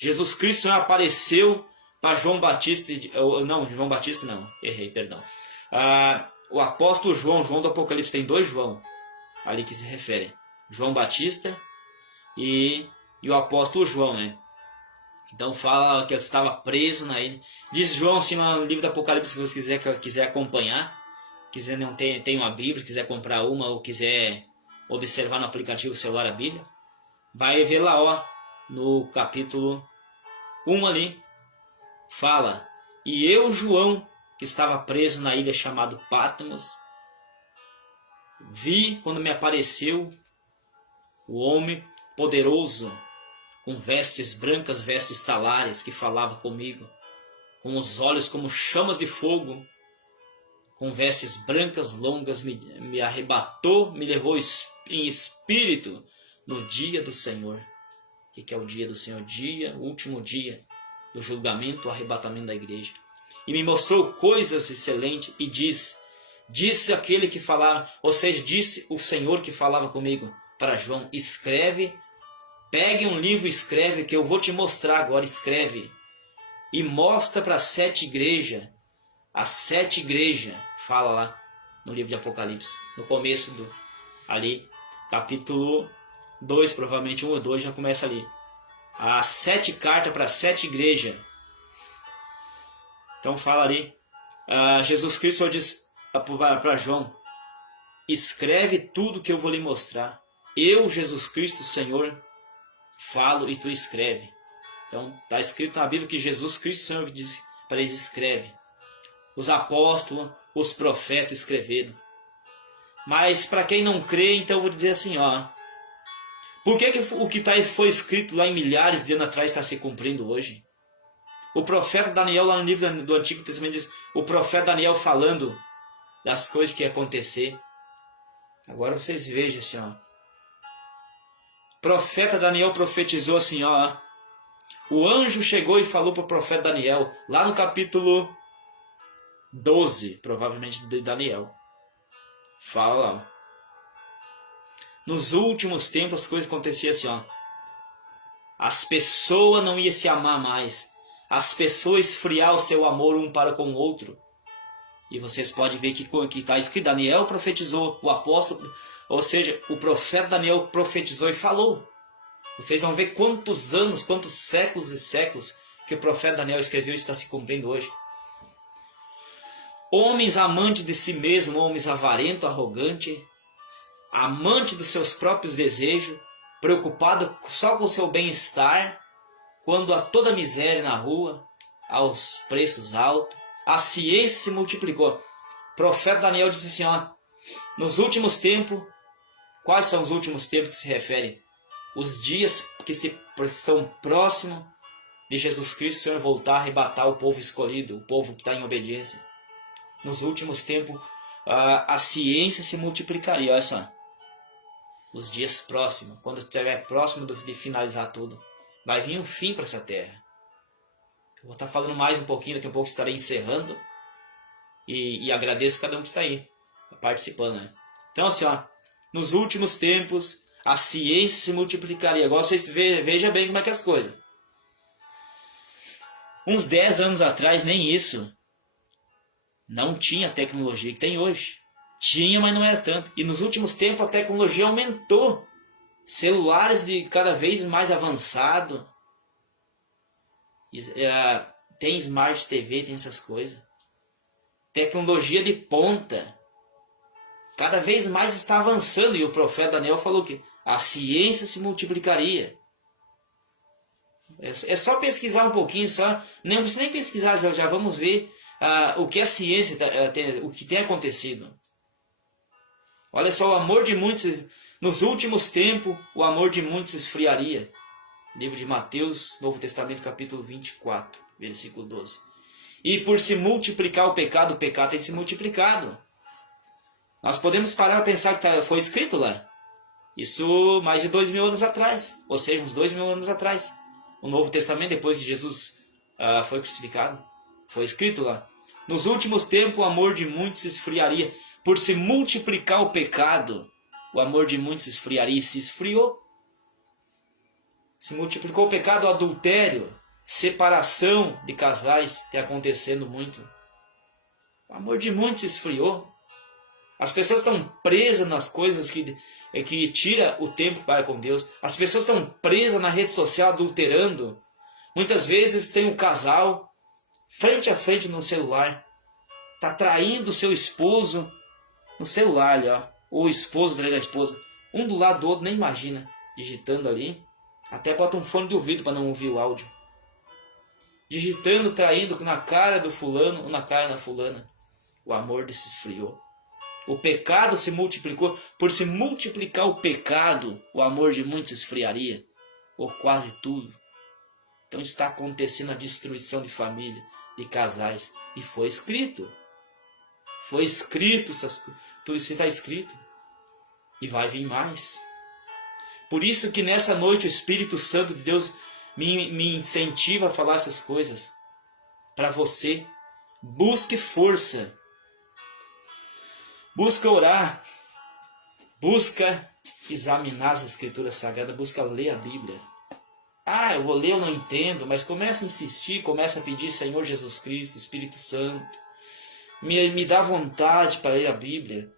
Jesus Cristo apareceu para João Batista. Não, João Batista não. Errei, perdão. O apóstolo João do Apocalipse, tem 2 João ali que se refere. João Batista e o apóstolo João, né? Então fala que ele estava preso na ilha. Diz João assim no livro do Apocalipse, se você quiser acompanhar, não tem uma Bíblia, quiser comprar uma ou quiser observar no aplicativo celular a Bíblia, vai ver lá, no capítulo 1 ali, fala: e eu, João, que estava preso na ilha chamada Patmos, vi quando me apareceu o homem poderoso, com vestes brancas, vestes talares, que falava comigo, com os olhos como chamas de fogo, com vestes brancas longas, me arrebatou, me levou em espírito no dia do Senhor. O que é o dia do Senhor? O último dia do julgamento, o arrebatamento da igreja. E me mostrou coisas excelentes e disse aquele que falava, ou seja, disse o Senhor que falava comigo para João: escreve, pegue um livro e escreve, que eu vou te mostrar agora, escreve. E mostra para 7 igrejas, as 7 igrejas, fala lá no livro de Apocalipse, no começo ali, capítulo 2, provavelmente 1 ou 2 já começa ali. As 7 cartas para 7 igrejas. Então fala ali, Jesus Cristo diz para João: escreve tudo que eu vou lhe mostrar. Eu, Jesus Cristo, Senhor, falo e tu escreve. Então está escrito na Bíblia que Jesus Cristo, Senhor, diz para eles: escreve. Os apóstolos, os profetas escreveram. Mas para quem não crê, então eu vou dizer assim, por que o que foi escrito lá em milhares de anos atrás está se cumprindo hoje? O profeta Daniel, lá no livro do Antigo Testamento, diz, o profeta Daniel falando das coisas que ia acontecer. Agora vocês vejam assim, O profeta Daniel profetizou assim, o anjo chegou e falou para o profeta Daniel, lá no capítulo 12, provavelmente, de Daniel. Fala lá. Nos últimos tempos as coisas aconteciam assim, As pessoas não iam se amar mais. As pessoas esfriar o seu amor um para com o outro. E vocês podem ver que está escrito, Daniel profetizou, o apóstolo, ou seja, o profeta Daniel profetizou e falou. Vocês vão ver quantos anos, quantos séculos e séculos que o profeta Daniel escreveu e está se cumprindo hoje. Homens amantes de si mesmo, homens avarento, arrogante, amante dos seus próprios desejos, preocupado só com o seu bem-estar, quando há toda miséria na rua, aos preços altos, a ciência se multiplicou. O profeta Daniel disse assim, ó, nos últimos tempos, quais são os últimos tempos que se refere? Os dias que estão próximos de Jesus Cristo, o Senhor voltar a arrebatar o povo escolhido, o povo que está em obediência. Nos últimos tempos, a ciência se multiplicaria. Olha só, os dias próximos, quando estiver próximo de finalizar tudo, vai vir um fim para essa terra. Eu vou estar falando mais um pouquinho, daqui a pouco estarei encerrando. E agradeço cada um que está aí, participando. Né? Então assim, ó, nos últimos tempos, a ciência se multiplicaria. Agora vocês vejam bem como é que é as coisas. Uns 10 anos atrás, nem isso. Não tinha a tecnologia que tem hoje. Tinha, mas não era tanto. E nos últimos tempos a tecnologia aumentou. Celulares de cada vez mais avançado. Tem Smart TV, tem essas coisas. Tecnologia de ponta. Cada vez mais está avançando. E o profeta Daniel falou que a ciência se multiplicaria. É só pesquisar um pouquinho, só. Não precisa nem pesquisar, já vamos ver o que a ciência, o que tem acontecido. Olha só, o amor de muitos, nos últimos tempos, o amor de muitos esfriaria. Livro de Mateus, Novo Testamento, capítulo 24, versículo 12. E por se multiplicar o pecado tem se multiplicado. Nós podemos parar para pensar que foi escrito lá. Isso mais de 2000 anos atrás, ou seja, uns 2000 anos atrás. O Novo Testamento, depois que Jesus foi crucificado, foi escrito lá. Nos últimos tempos o amor de muitos se esfriaria. Por se multiplicar o pecado, o amor de muitos se esfriaria e se esfriou. Se multiplicou o pecado, o adultério, separação de casais, está acontecendo muito. O amor de muitos se esfriou. As pessoas estão presas nas coisas que tira o tempo para com Deus. As pessoas estão presas na rede social adulterando. Muitas vezes tem um casal frente a frente no celular. Está traindo o seu esposo no celular ali, ó. Ou o esposo traindo a esposa. Um do lado do outro, nem imagina. Digitando ali. Até bota um fone de ouvido para não ouvir o áudio. Digitando, traindo na cara do fulano ou na cara da fulana. O amor se esfriou. O pecado se multiplicou. Por se multiplicar o pecado, o amor de muitos esfriaria. Ou quase tudo. Então está acontecendo a destruição de família, de casais. E foi escrito. Foi escrito. Tudo isso está escrito. E vai vir mais. Por isso que nessa noite o Espírito Santo de Deus me incentiva a falar essas coisas. Para você. Busque força. Busca orar. Busca examinar as Escrituras Sagradas. Busca ler a Bíblia. Eu vou ler, eu não entendo. Mas começa a insistir. Começa a pedir, Senhor Jesus Cristo, Espírito Santo. Me dá vontade para ler a Bíblia.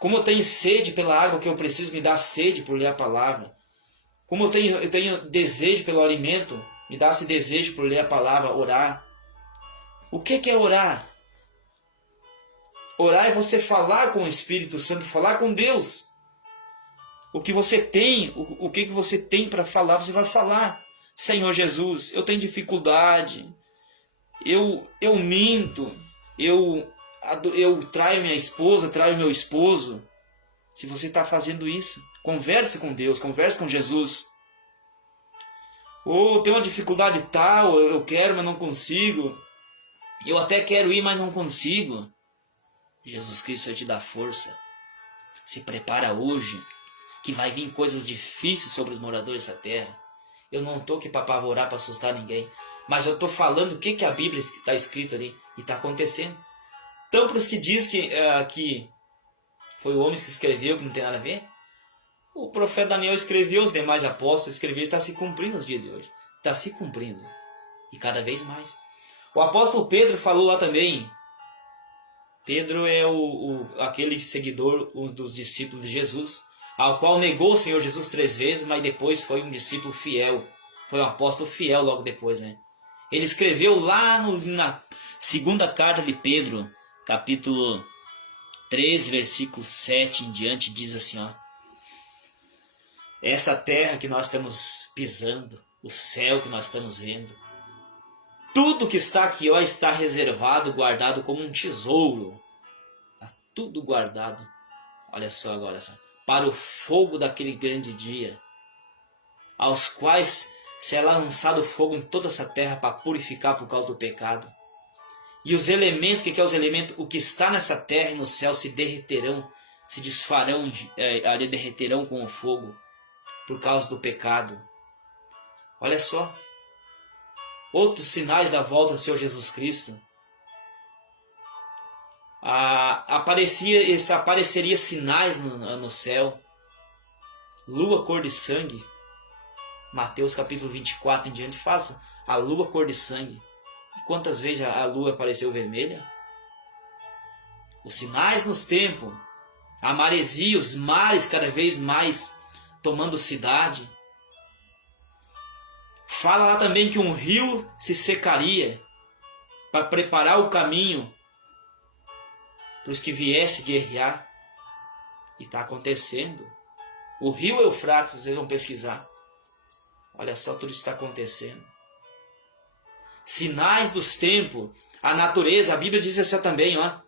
Como eu tenho sede pela água que eu preciso, me dá sede por ler a palavra. Como eu tenho desejo pelo alimento, me dá esse desejo por ler a palavra, orar. O que é orar? Orar é você falar com o Espírito Santo, falar com Deus. O que você tem, o que você tem para falar, você vai falar. Senhor Jesus, eu tenho dificuldade, eu minto, eu traio minha esposa, traio meu esposo. Se você está fazendo isso, converse com Deus, converse com Jesus. Ou tem uma dificuldade tal, eu quero, mas não consigo. Eu até quero ir, mas não consigo. Jesus Cristo vai te dar força. Se prepara hoje, que vai vir coisas difíceis sobre os moradores dessa terra. Eu não estou aqui para apavorar, para assustar ninguém. Mas eu estou falando o que a Bíblia está escrito ali. E está acontecendo. Então, para os que dizem que foi o homem que escreveu, que não tem nada a ver, o profeta Daniel escreveu, os demais apóstolos escreveram, está se cumprindo nos dias de hoje. Está se cumprindo. E cada vez mais. O apóstolo Pedro falou lá também, Pedro é aquele seguidor, um dos discípulos de Jesus, ao qual negou o Senhor Jesus 3 vezes, mas depois foi um discípulo fiel. Foi um apóstolo fiel logo depois, né? Ele escreveu lá na segunda carta de Pedro, capítulo 13, versículo 7 em diante, diz assim, ó: essa terra que nós estamos pisando, o céu que nós estamos vendo, tudo que está aqui, ó, está reservado, guardado como um tesouro. Está tudo guardado. Olha só agora, só, para o fogo daquele grande dia, aos quais será lançado fogo em toda essa terra para purificar por causa do pecado. E os elementos, o que é os elementos? O que está nessa terra e no céu se derreterão, se desfarão, ali derreterão com o fogo por causa do pecado. Olha só. Outros sinais da volta do Senhor Jesus Cristo. Apareceria sinais no céu. Lua cor de sangue. Mateus capítulo 24 em diante fala a lua cor de sangue. E quantas vezes a lua apareceu vermelha? Os sinais nos tempos. A maresia, os mares cada vez mais tomando cidade. Fala lá também que um rio se secaria para preparar o caminho para os que viessem guerrear. E está acontecendo. O rio Eufrates, vocês vão pesquisar. Olha só tudo isso está acontecendo. Sinais dos tempos. A natureza, a Bíblia diz assim também, ó,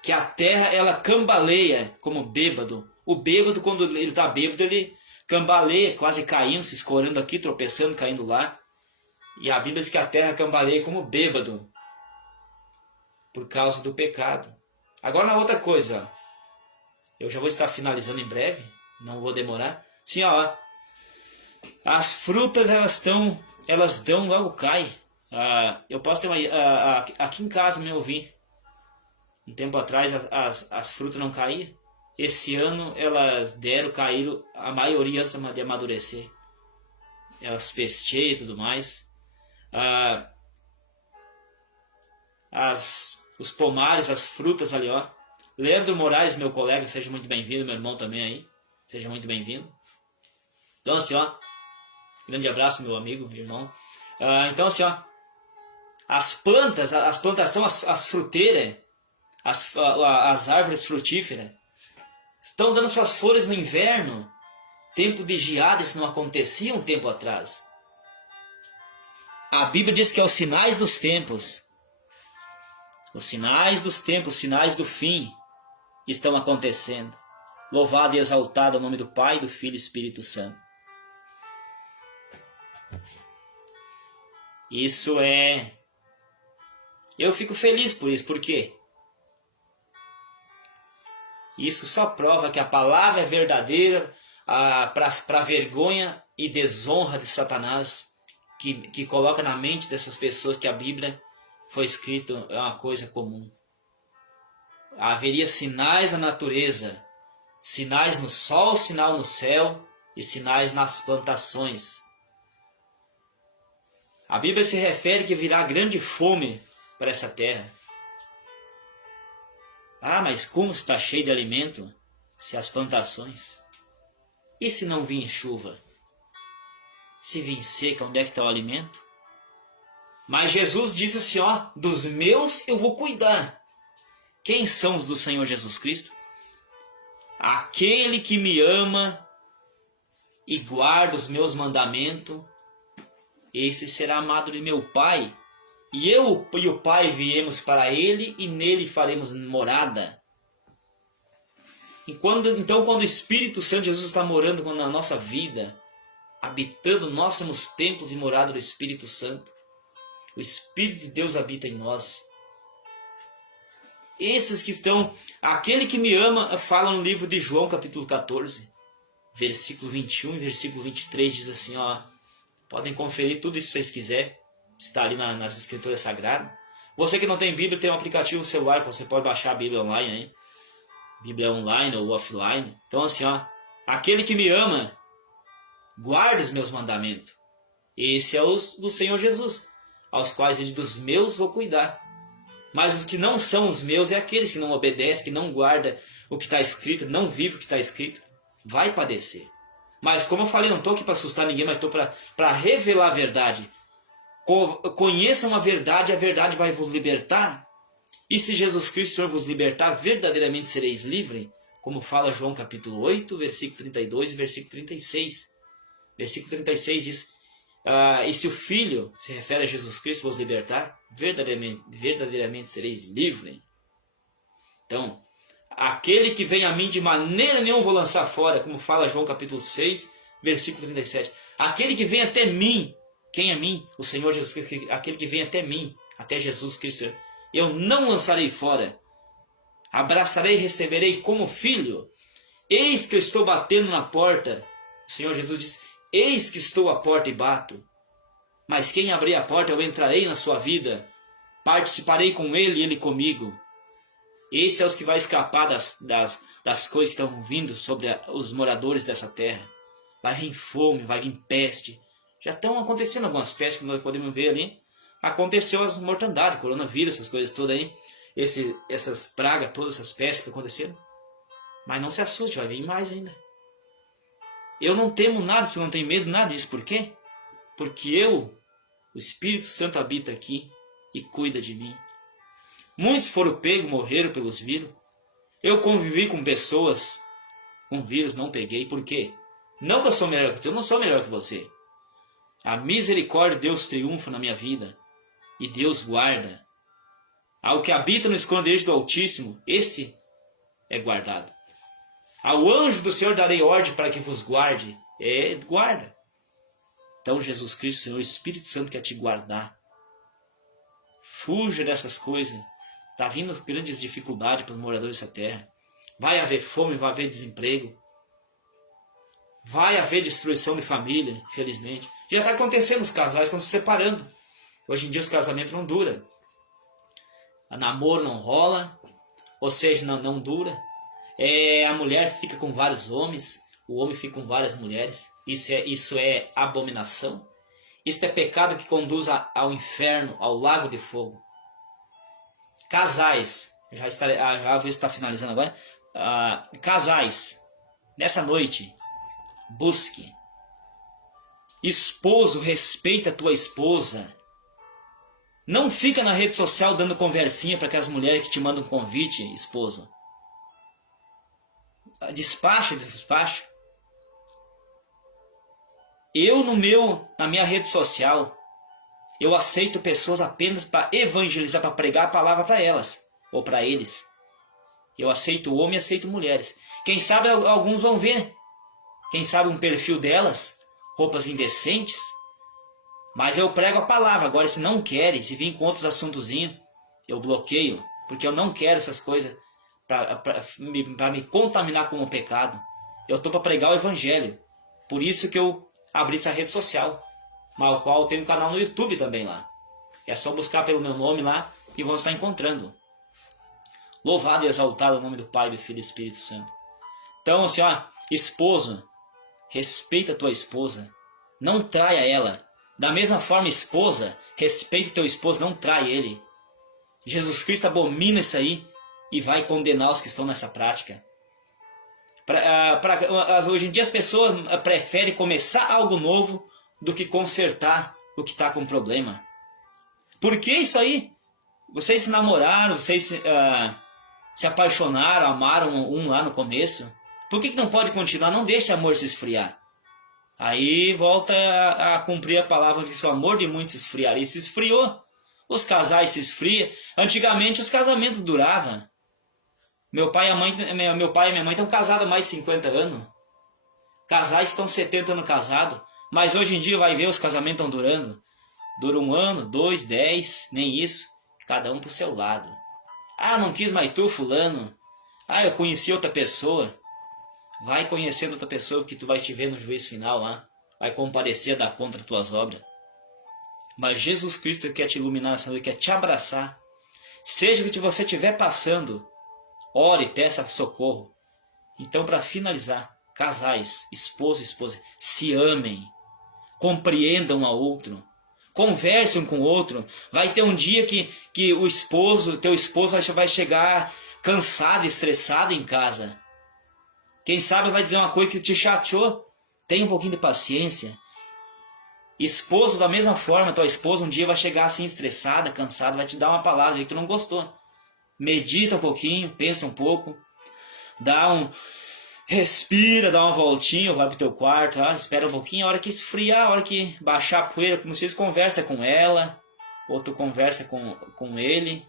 que a terra ela cambaleia como bêbado. O bêbado, quando ele está bêbado, ele cambaleia, quase caindo, se escorando aqui, tropeçando, caindo lá. E a Bíblia diz que a terra cambaleia como bêbado por causa do pecado. Agora na outra coisa, ó, eu já vou estar finalizando em breve, não vou demorar. Sim, ó, as frutas elas dão, logo cai. Eu posso ter aqui em casa me ouvi. Um tempo atrás as frutas não caíam. Esse ano elas caíram, a maioria antes de amadurecer. Elas pesteiam e tudo mais. Os pomares, as frutas ali, ó. Leandro Moraes, meu colega, seja muito bem-vindo. Meu irmão também aí, seja muito bem-vindo. Então assim, ó, grande abraço, meu amigo, irmão. Então assim, ó, as plantas, as plantações, as fruteiras, as árvores frutíferas estão dando suas folhas no inverno. Tempo de geada, isso não acontecia um tempo atrás. A Bíblia diz que é os sinais dos tempos. Os sinais dos tempos, os sinais do fim estão acontecendo. Louvado e exaltado é o nome do Pai, do Filho e do Espírito Santo. Isso é... Eu fico feliz por isso, por quê? Isso só prova que a palavra é verdadeira, para vergonha e desonra de Satanás, que coloca na mente dessas pessoas que a Bíblia foi escrito é uma coisa comum. Haveria sinais na natureza, sinais no sol, sinal no céu e sinais nas plantações. A Bíblia se refere que virá grande fome para essa terra. Mas como está cheio de alimento, se as plantações? E se não vir chuva? Se vir seca, onde é que está o alimento? Mas Jesus disse assim, ó, dos meus eu vou cuidar. Quem são os do Senhor Jesus Cristo? Aquele que me ama e guarda os meus mandamentos, esse será amado de meu Pai. E eu e o Pai viemos para ele e nele faremos morada. Então quando o Espírito Santo de Jesus está morando na nossa vida, habitando, nós somos templos e morada do Espírito Santo. O Espírito de Deus habita em nós. Esses que estão... Aquele que me ama, fala no livro de João, capítulo 14, versículo 21 e versículo 23, diz assim, ó, podem conferir tudo isso se vocês quiserem. Está ali nas Escrituras Sagradas. Você que não tem Bíblia, tem um aplicativo no celular, que você pode baixar a Bíblia online aí. Bíblia online ou offline. Então assim, ó, aquele que me ama, guarda os meus mandamentos. Esse é os do Senhor Jesus, aos quais ele dos meus vou cuidar. Mas os que não são os meus é aqueles que não obedecem, que não guardam o que está escrito, não vivem o que está escrito. Vai padecer. Mas como eu falei, não estou aqui para assustar ninguém, mas estou para revelar a verdade. Conheçam a verdade vai vos libertar. E se Jesus Cristo Senhor vos libertar, verdadeiramente sereis livres. Como fala João capítulo 8, versículo 32 e versículo 36. Versículo 36 diz, e se o Filho, se refere a Jesus Cristo, vos libertar, verdadeiramente sereis livres. Então, aquele que vem a mim de maneira nenhuma vou lançar fora, como fala João capítulo 6, versículo 37. Aquele que vem até mim, quem é mim? O Senhor Jesus Cristo, aquele que vem até mim, até Jesus Cristo, eu não lançarei fora. Abraçarei e receberei como filho. Eis que eu estou batendo na porta. O Senhor Jesus disse, eis que estou à porta e bato. Mas quem abrir a porta, eu entrarei na sua vida. Participarei com ele e ele comigo. Esse é os que vai escapar das coisas que estão vindo sobre os moradores dessa terra. Vai vir fome, vai vir peste. Já estão acontecendo algumas pestes que nós podemos ver ali. Aconteceu as mortandades, coronavírus, essas coisas todas aí. Essas pragas, todas essas pestes que estão acontecendo. Mas não se assuste, vai vir mais ainda. Eu não temo nada, se não tenho medo, nada disso. Por quê? Porque o Espírito Santo habita aqui e cuida de mim. Muitos foram pegos, morreram pelos vírus. Eu convivi com pessoas com vírus, não peguei. Por quê? Não que eu sou melhor que tu, eu não sou melhor que você. A misericórdia de Deus triunfa na minha vida. E Deus guarda. Ao que habita no esconderijo do Altíssimo, esse é guardado. Ao anjo do Senhor darei ordem para que vos guarde. Guarda. Então Jesus Cristo, Senhor, o Espírito Santo quer te guardar. Fuja dessas coisas. Está vindo grandes dificuldades para os moradores dessa terra. Vai haver fome, vai haver desemprego. Vai haver destruição de família, infelizmente. Já está acontecendo, os casais estão se separando. Hoje em dia os casamentos não duram. O namoro não rola, ou seja, não dura. A mulher fica com vários homens, o homem fica com várias mulheres. Isso é abominação. Isso é pecado que conduz ao inferno, ao lago de fogo. Casais, já vou estar finalizando agora. Casais, nessa noite, busque. Esposo, respeita a tua esposa. Não fica na rede social dando conversinha para aquelas mulheres que te mandam convite, esposo. Despacha. Eu na minha rede social, eu aceito pessoas apenas para evangelizar, para pregar a palavra para elas ou para eles. Eu aceito homem e aceito mulheres. Quem sabe alguns vão ver. Quem sabe um perfil delas, roupas indecentes. Mas eu prego a palavra. Agora, se não querem, se vir com outros assuntozinhos, eu bloqueio. Porque eu não quero essas coisas para me contaminar com o pecado. Eu estou para pregar o evangelho. Por isso que eu abri essa rede social. Mal qual eu tenho um canal no YouTube também lá. É só buscar pelo meu nome lá e vão estar encontrando. Louvado e exaltado o nome do Pai, do Filho e do Espírito Santo. Então, assim, esposo, respeita a tua esposa. Não traia ela. Da mesma forma, esposa, respeite teu esposo, não trai ele. Jesus Cristo abomina isso aí e vai condenar os que estão nessa prática. Hoje em dia as pessoas preferem começar algo novo do que consertar o que está com problema. Por que isso aí? Vocês se namoraram, vocês se apaixonaram, amaram um lá no começo. Por que não pode continuar? Não deixe o amor se esfriar. Aí volta a cumprir a palavra que se o amor de muitos esfriar. E se esfriou. Os casais se esfriam. Antigamente os casamentos duravam. Meu pai e minha mãe estão casados há mais de 50 anos. Casais estão 70 anos casados. Mas hoje em dia vai ver os casamentos estão durando. Dura 1 ano, 2, 10, nem isso. Cada um pro seu lado. Não quis mais tu, fulano. Eu conheci outra pessoa. Vai conhecendo outra pessoa, porque tu vai te ver no juízo final lá. Vai comparecer a dar conta das tuas obras. Mas Jesus Cristo quer te iluminar nessa noite, quer te abraçar. Seja o que você estiver passando, ore e peça socorro. Então, para finalizar, casais, esposo e esposa, se amem. Compreendam um ao outro. Converse um com o outro. Vai ter um dia que o esposo, teu esposo vai chegar cansado, estressado em casa. Quem sabe vai dizer uma coisa que te chateou. Tenha um pouquinho de paciência. Esposo, da mesma forma, tua esposa um dia vai chegar assim estressada, cansada, vai te dar uma palavra que tu não gostou. Medita um pouquinho, pensa um pouco, respira, dá uma voltinha, vai pro teu quarto, espera um pouquinho, a hora que esfriar, a hora que baixar a poeira, como vocês conversa com ela, ou tu conversa com ele,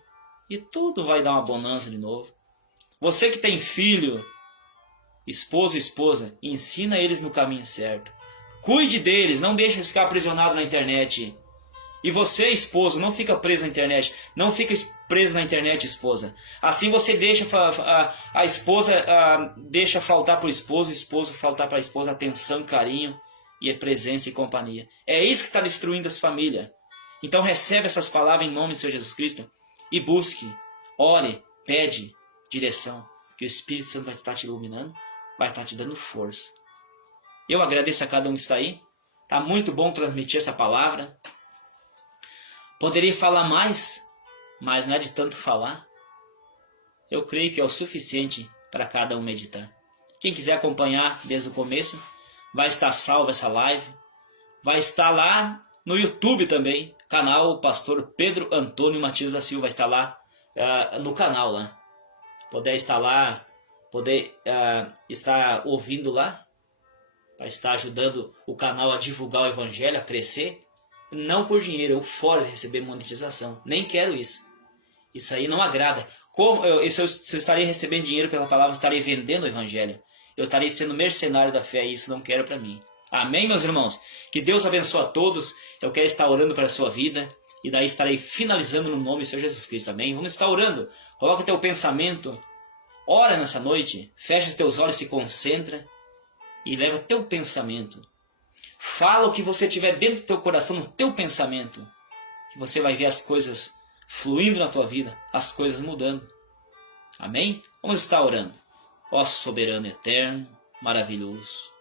e tudo vai dar uma bonança de novo. Você que tem filho, esposo e esposa, ensina eles no caminho certo. Cuide deles, não deixe eles ficar aprisionados na internet. E você, esposo, não fica preso na internet. Não fica preso na internet, esposa. Assim você deixa a esposa deixa faltar para o esposo faltar para a esposa atenção, carinho e presença e companhia. É isso que está destruindo as famílias. Então recebe essas palavras em nome do Senhor Jesus Cristo e busque, ore, pede direção, que o Espírito Santo vai estar te iluminando, vai estar te dando força. Eu agradeço a cada um que está aí. Está muito bom transmitir essa palavra. Poderia falar mais, mas não é de tanto falar. Eu creio que é o suficiente para cada um meditar. Quem quiser acompanhar desde o começo, vai estar salva essa live. Vai estar lá no YouTube também, canal Pastor Pedro Antônio Matias da Silva. Vai estar lá no canal lá. Poder estar lá, estar ouvindo lá. Vai estar ajudando o canal a divulgar o Evangelho, a crescer. Não por dinheiro, eu fora de receber monetização. Nem quero isso. Isso aí não agrada. Se eu estaria recebendo dinheiro pela palavra, eu estaria vendendo o Evangelho. Eu estaria sendo mercenário da fé e isso não quero para mim. Amém, meus irmãos? Que Deus abençoe a todos. Eu quero estar orando para a sua vida. E daí estarei finalizando no nome do Senhor Jesus Cristo. Amém? Vamos estar orando. Coloca o teu pensamento. Ora nessa noite. Fecha os teus olhos, se concentra. E leva teu pensamento. Fala o que você tiver dentro do teu coração, no teu pensamento. Que você vai ver as coisas fluindo na tua vida, as coisas mudando. Amém? Vamos estar orando. Ó soberano eterno, maravilhoso,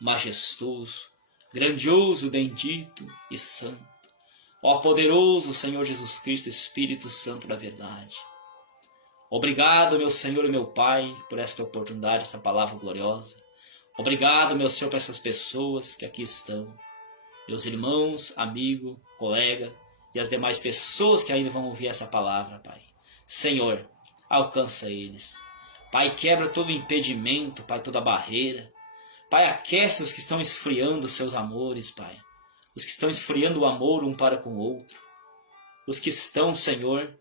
majestoso, grandioso, bendito e santo. Ó poderoso Senhor Jesus Cristo, Espírito Santo da verdade. Obrigado, meu Senhor e meu Pai, por esta oportunidade, esta palavra gloriosa. Obrigado, meu Senhor, por essas pessoas que aqui estão. Meus irmãos, amigos, colegas e as demais pessoas que ainda vão ouvir essa palavra, Pai. Senhor, alcança eles. Pai, quebra todo impedimento, Pai, toda barreira. Pai, aquece os que estão esfriando os seus amores, Pai. Os que estão esfriando o amor um para com o outro. Os que estão, Senhor,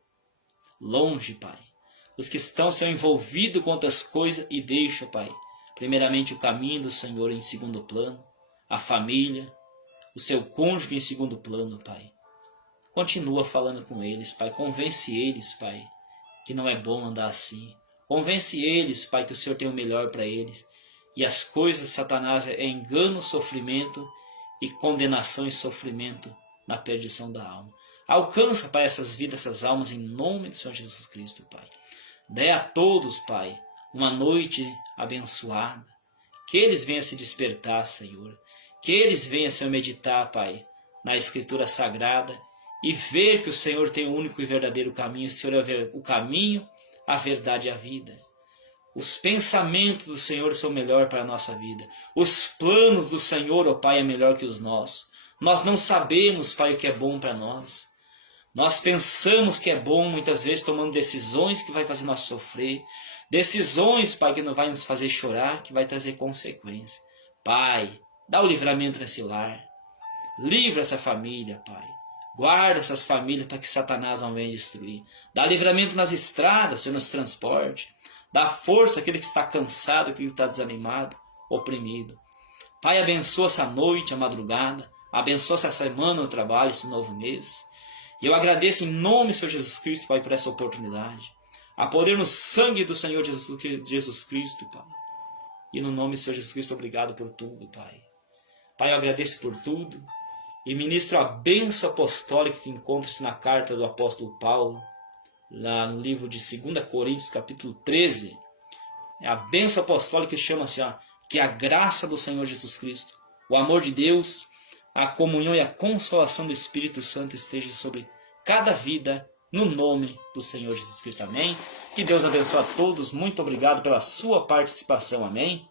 longe, Pai. Os que estão, Senhor, envolvidos com outras coisas e deixa, Pai, primeiramente o caminho do Senhor em segundo plano, a família, o seu cônjuge em segundo plano, Pai. Continua falando com eles, Pai. Convence eles, Pai, que não é bom andar assim. Convence eles, Pai, que o Senhor tem o melhor para eles. E as coisas de Satanás é engano, sofrimento e condenação e sofrimento na perdição da alma. Alcança, Pai, essas vidas, essas almas, em nome do Senhor Jesus Cristo, Pai. Dê a todos, Pai, uma noite abençoada. Que eles venham se despertar, Senhor. Que eles venham, Senhor, meditar, Pai, na Escritura Sagrada e ver que o Senhor tem o único e verdadeiro caminho. O Senhor é o caminho, a verdade e a vida. Os pensamentos do Senhor são melhor para a nossa vida. Os planos do Senhor, ó Pai, é melhor que os nossos. Nós não sabemos, Pai, o que é bom para nós. Nós pensamos que é bom, muitas vezes, tomando decisões que vai fazer nós sofrer. Decisões, Pai, que não vai nos fazer chorar, que vai trazer consequências. Pai, dá o livramento nesse lar. Livra essa família, Pai. Guarda essas famílias para que Satanás não venha destruir. Dá livramento nas estradas, Senhor, nos transportes. Dá força àquele que está cansado, àquele que está desanimado, oprimido. Pai, abençoa essa noite, a madrugada. Abençoa essa semana, o trabalho, esse novo mês. E eu agradeço em nome do Senhor Jesus Cristo, Pai, por essa oportunidade. A poder no sangue do Senhor Jesus Cristo, Pai. E no nome do Senhor Jesus Cristo, obrigado por tudo, Pai. Pai, eu agradeço por tudo. E ministro a bênção apostólica que encontra-se na carta do apóstolo Paulo, lá no livro de 2 Coríntios, capítulo 13. É a bênção apostólica que chama-se que a graça do Senhor Jesus Cristo, o amor de Deus, a comunhão e a consolação do Espírito Santo esteja sobre cada vida, no nome do Senhor Jesus Cristo. Amém. Que Deus abençoe a todos. Muito obrigado pela sua participação. Amém.